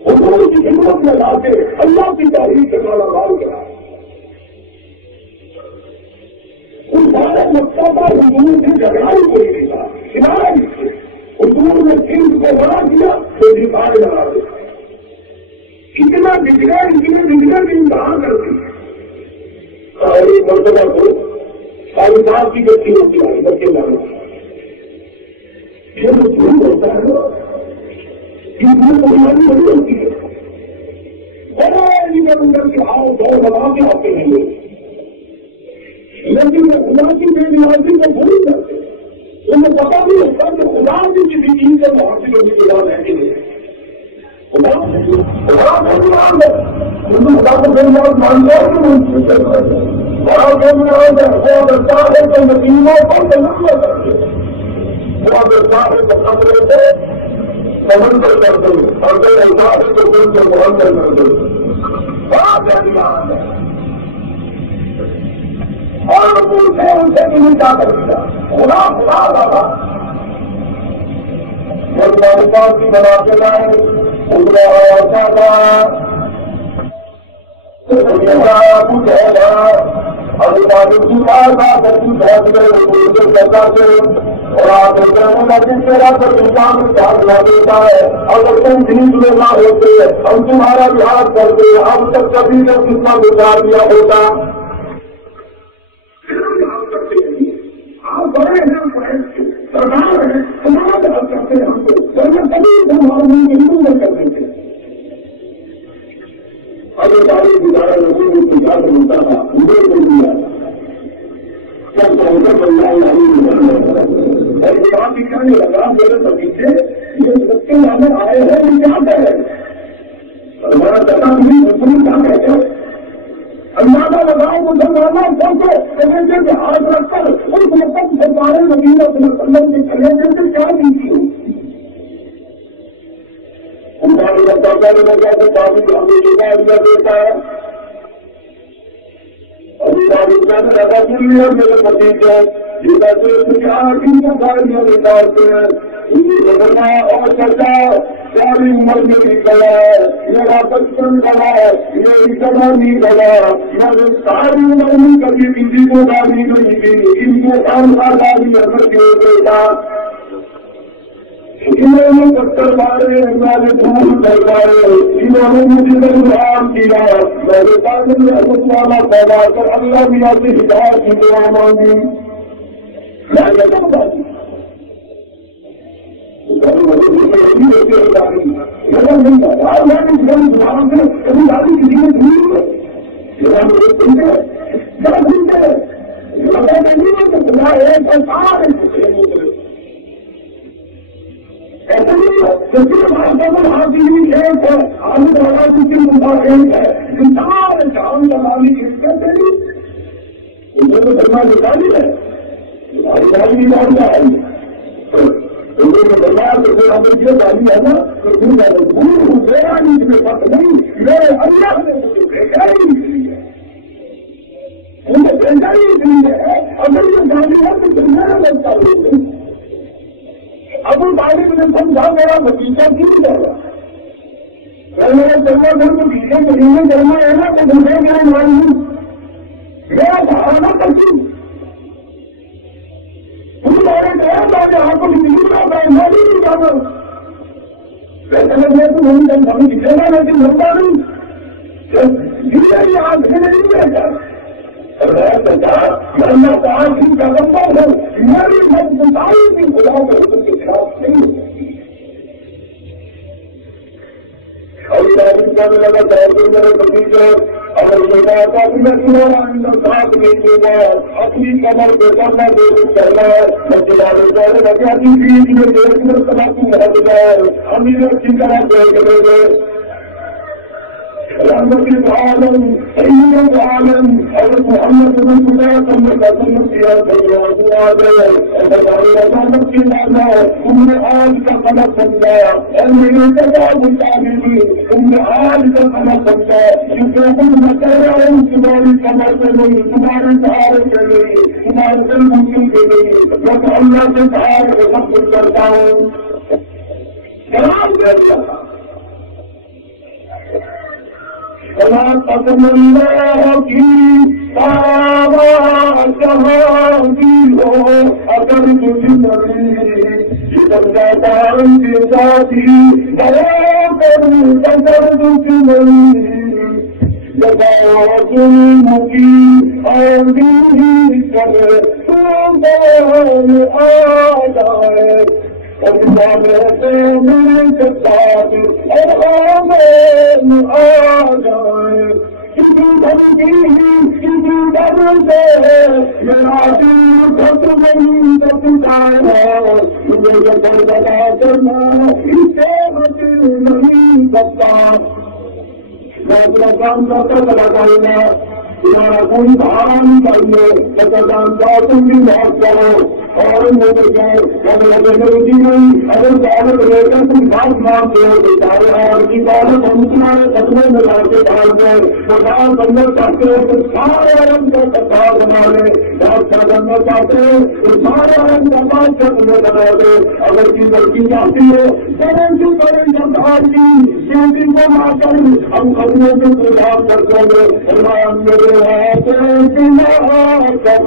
حضور کی خدمت میں لا کے اللہ کی تعریف سے مالا مال کرا۔ ان سارے مکہ کا حضور کی جگڑائی کوئی نہیں تھا، سنایا نہیں۔ حضور نے سندھ کو بنا دیا تو دفاع لگا دیا۔ کتنا بگڑا کی امتحان کرتی ایک مرتبہ کو ساری صاحب کی بچی ہوتی ہے بچے لانا پھر جھوٹ ہوتا ہے بنیادی نہیں ہوتی ہے۔ بڑے اندر کے آؤ دو لگا کے آتے ہیں لوگ، لیکن خدا کی بے نیازی کو بھول کرتے انہیں پتا نہیں ہوتا کہ خدا کی کسی چیز سے حاصل ہونے کے بعد ہے کہ نہیں۔ خدا کو بے نیاز مانتے ہیں کہ بڑا بے نیاز ہے، وہ کرتا ہے تو نتیجوں پر تنقل کرتے ہیں، وہ کرتا ہے تو خطرے سے سمندر کرتے ہیں اور بے ایسا ہے تو دل سے مہندر کرتے ہیں۔ بڑا بے نیاز ہے اور رسول سے ان سے نہیں کیا کر دیا خدا خدا بابا پاک کی بنا کے لائے کچھ ہے گا ابھی کرتا سے اور آپ تیرا پر انسان دلا دیتا ہے۔ اگر تم دین میں نہ ہوتے ہم تمہارا لحاظ کرتے اب تک کبھی نہ کتنا گزار دیا ہوتا۔ آپ بڑے ہیں سرکار ہے تمہارا جواب کرتے ہیں ہم کو کبھی ہمارے کر دیں گے۔ اگر ساری گزارا رسول کی بات ملتا تھا مجھے کو دیا جب بات دکھانے لگا میرے سبھی یہ بچے لانے آئے ہیں یہ کیا کرے ہمارا دادا بھی رسول کیا کہتے ہیں اندازہ لگاؤ مسلمانوں کلیجے کے ہاتھ رکھ کر اس وقت سرکار نبی صلی اللہ علیہ وسلم کے کلیجے سے کیا دیجیے ہماری دادا نے لگا تو کافی ہمیں دیتا ہے ابھی نے لگا سن لیا میرے پتی کو گاڑیاں نکالتے ہیں اور سرکار ساری عمر میری گلا ہے میرا بچپن گلا ہے میری جوانی گلا میں ساری عمر میں کبھی کسی کو گاڑی نہیں دی ان کو گاڑی اگر دے دیتا انہوں نے پتھر مارے ہمارے دھول کروائے انہوں نے مجھے نظام کیا میرے پاس میں حضرت والا پیدا کر اللہ میاں سے ہدایت کی دعا مانگی میں یہ کرتا ہوں ایک اثار ایسے نہیں حاضری ایک ہے عالم والا کی مدعا ایک ہے انسان جان جلالی ایک ہے انہوں نے فرما نکالی ہے ہماری گاڑی نہیں ڈال جائے انہوں نے فرمایا تو پھر ہمیں یہ گاڑی ہے نا تو پھر میں مجبور ہوں میرا نہیں تمہیں پتہ نہیں میرے اللہ نے مجھے بھیجا ہی نہیں ہے انہیں بھیجا ہی نہیں ہے اگر یہ گاڑی ہے تو پھر میرا لگتا ہوں ابو طالب نے سمجھا میرا بتیجہ کیوں جائے گا میرا جنگا گھر بتیجے مہینے جنگا ہے نا تو گھر میرے مانوں میرا بہانا کرتی تمہارے ٹائم آ جہاں کو نہیں رہا ہے میں نہیں جانا ویسے میں تو نہیں جانتا ہوں دکھے گا لیکن لمبا نہیں یہ آدمی نہیں رہتا میں آخری کا لمبا ہوں میری مضبوطائی کی خدا کے حکم کے خلاف نہیں ہوتی اور لگا چاہے میرے بتیجے اگر یہ بات آتی میں تمہارا اندر ساتھ نہیں دوں گا اپنی کمر پہ کرنا دے کرنا میں چلانے جانے لگا کہ بیچ میں دیکھ میں تماکو ہٹ جائے ہم ہی اچھی طرح دیکھ لیں گے رحمت العالم سید عالم حضرت محمد رسول اللہ صلی اللہ علیہ وسلم کیا دعا گئے ہماری رحمت کی لانا تم نے آج کا قدر سمجھا اور میرے تباہ مطابقی تم نے آج کا قدر سمجھا کیونکہ تم میں کہہ رہا ہوں تمہاری کمر سے نہیں تمہارے سہارے کے لیے تمہارے دل ممکن کے لیے میں تو اللہ کے سہارے کو سب کچھ کرتا ہوں جواب دے دیا قدم اللہ کی سارا جہاں بھی ہو اگر تجھ نبی جدر جاتا انتظاری دیا کروں قدر تجھ نبی جدا ظلم کی آدھی کرے تو دان آ جائے سے میرے ساتھ آ جائے کسی ڈر کسی ڈر سے میرا دل خط نہیں بتایا مجھے بتا کرنا اسے بچ نہیں سکتا میں اپنا کام کرتا چلا جاؤں گا تمہارا کوئی بہانا نہیں چاہیے جانتا تم بھی بہت کرو اور میرے گئے جب لگے میرے جی نہیں اگر دولت لے کر تم بات مانتے ہو بیچارے اور کی دولت ہم تمہارے قدمے میں لا کے ڈال دیں تو ڈال کرنا چاہتے ہو تو سارے رنگ کا سرکار بنا لے بادشاہ کرنا چاہتے ہو تو سارے رنگ کا بادشاہ تمہیں بنا دے اگر کی لڑکی چاہتی ہے کریں کی کریں سرکار کی ڈیوٹی کو نہ کر ہم قدموں کے خلاف کر دیں گے اللہ میرے ہاتھ کر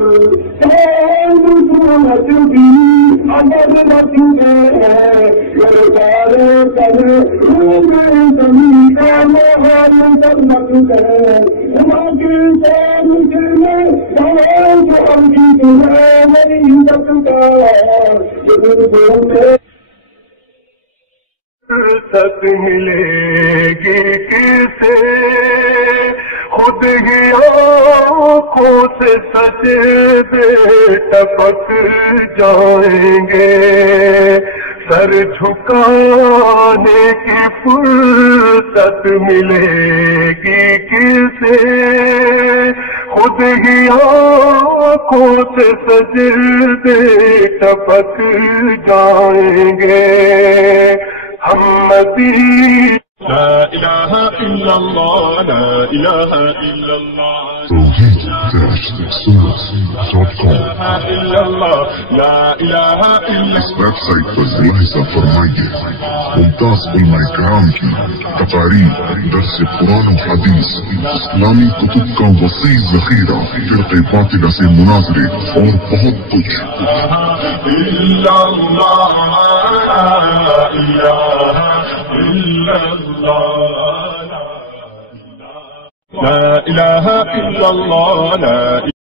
اگر نتی میرے سارے کرے زمین کا محال کر نت کرے جو ہم کی میری عزت کا ملے گی کسے خود ہی آنکھوں سے سجدے ٹپک جائیں گے سر جھکانے کی فرصت ملے گی کسے خود ہی آنکھوں سے سجدے ٹپک جائیں گے ہم مزید لا إله إلا الله لا إله إلا الله اس ویب سائٹ پر ملاحظہ فرمائیے ممتاز علماء کرام کی تقاریر درس قرآن و حدیث اسلامی کتب کا وسیع ذخیرہ فرقہ باطلہ سے مناظرے اور بہت کچھ لا إله إلا الله لا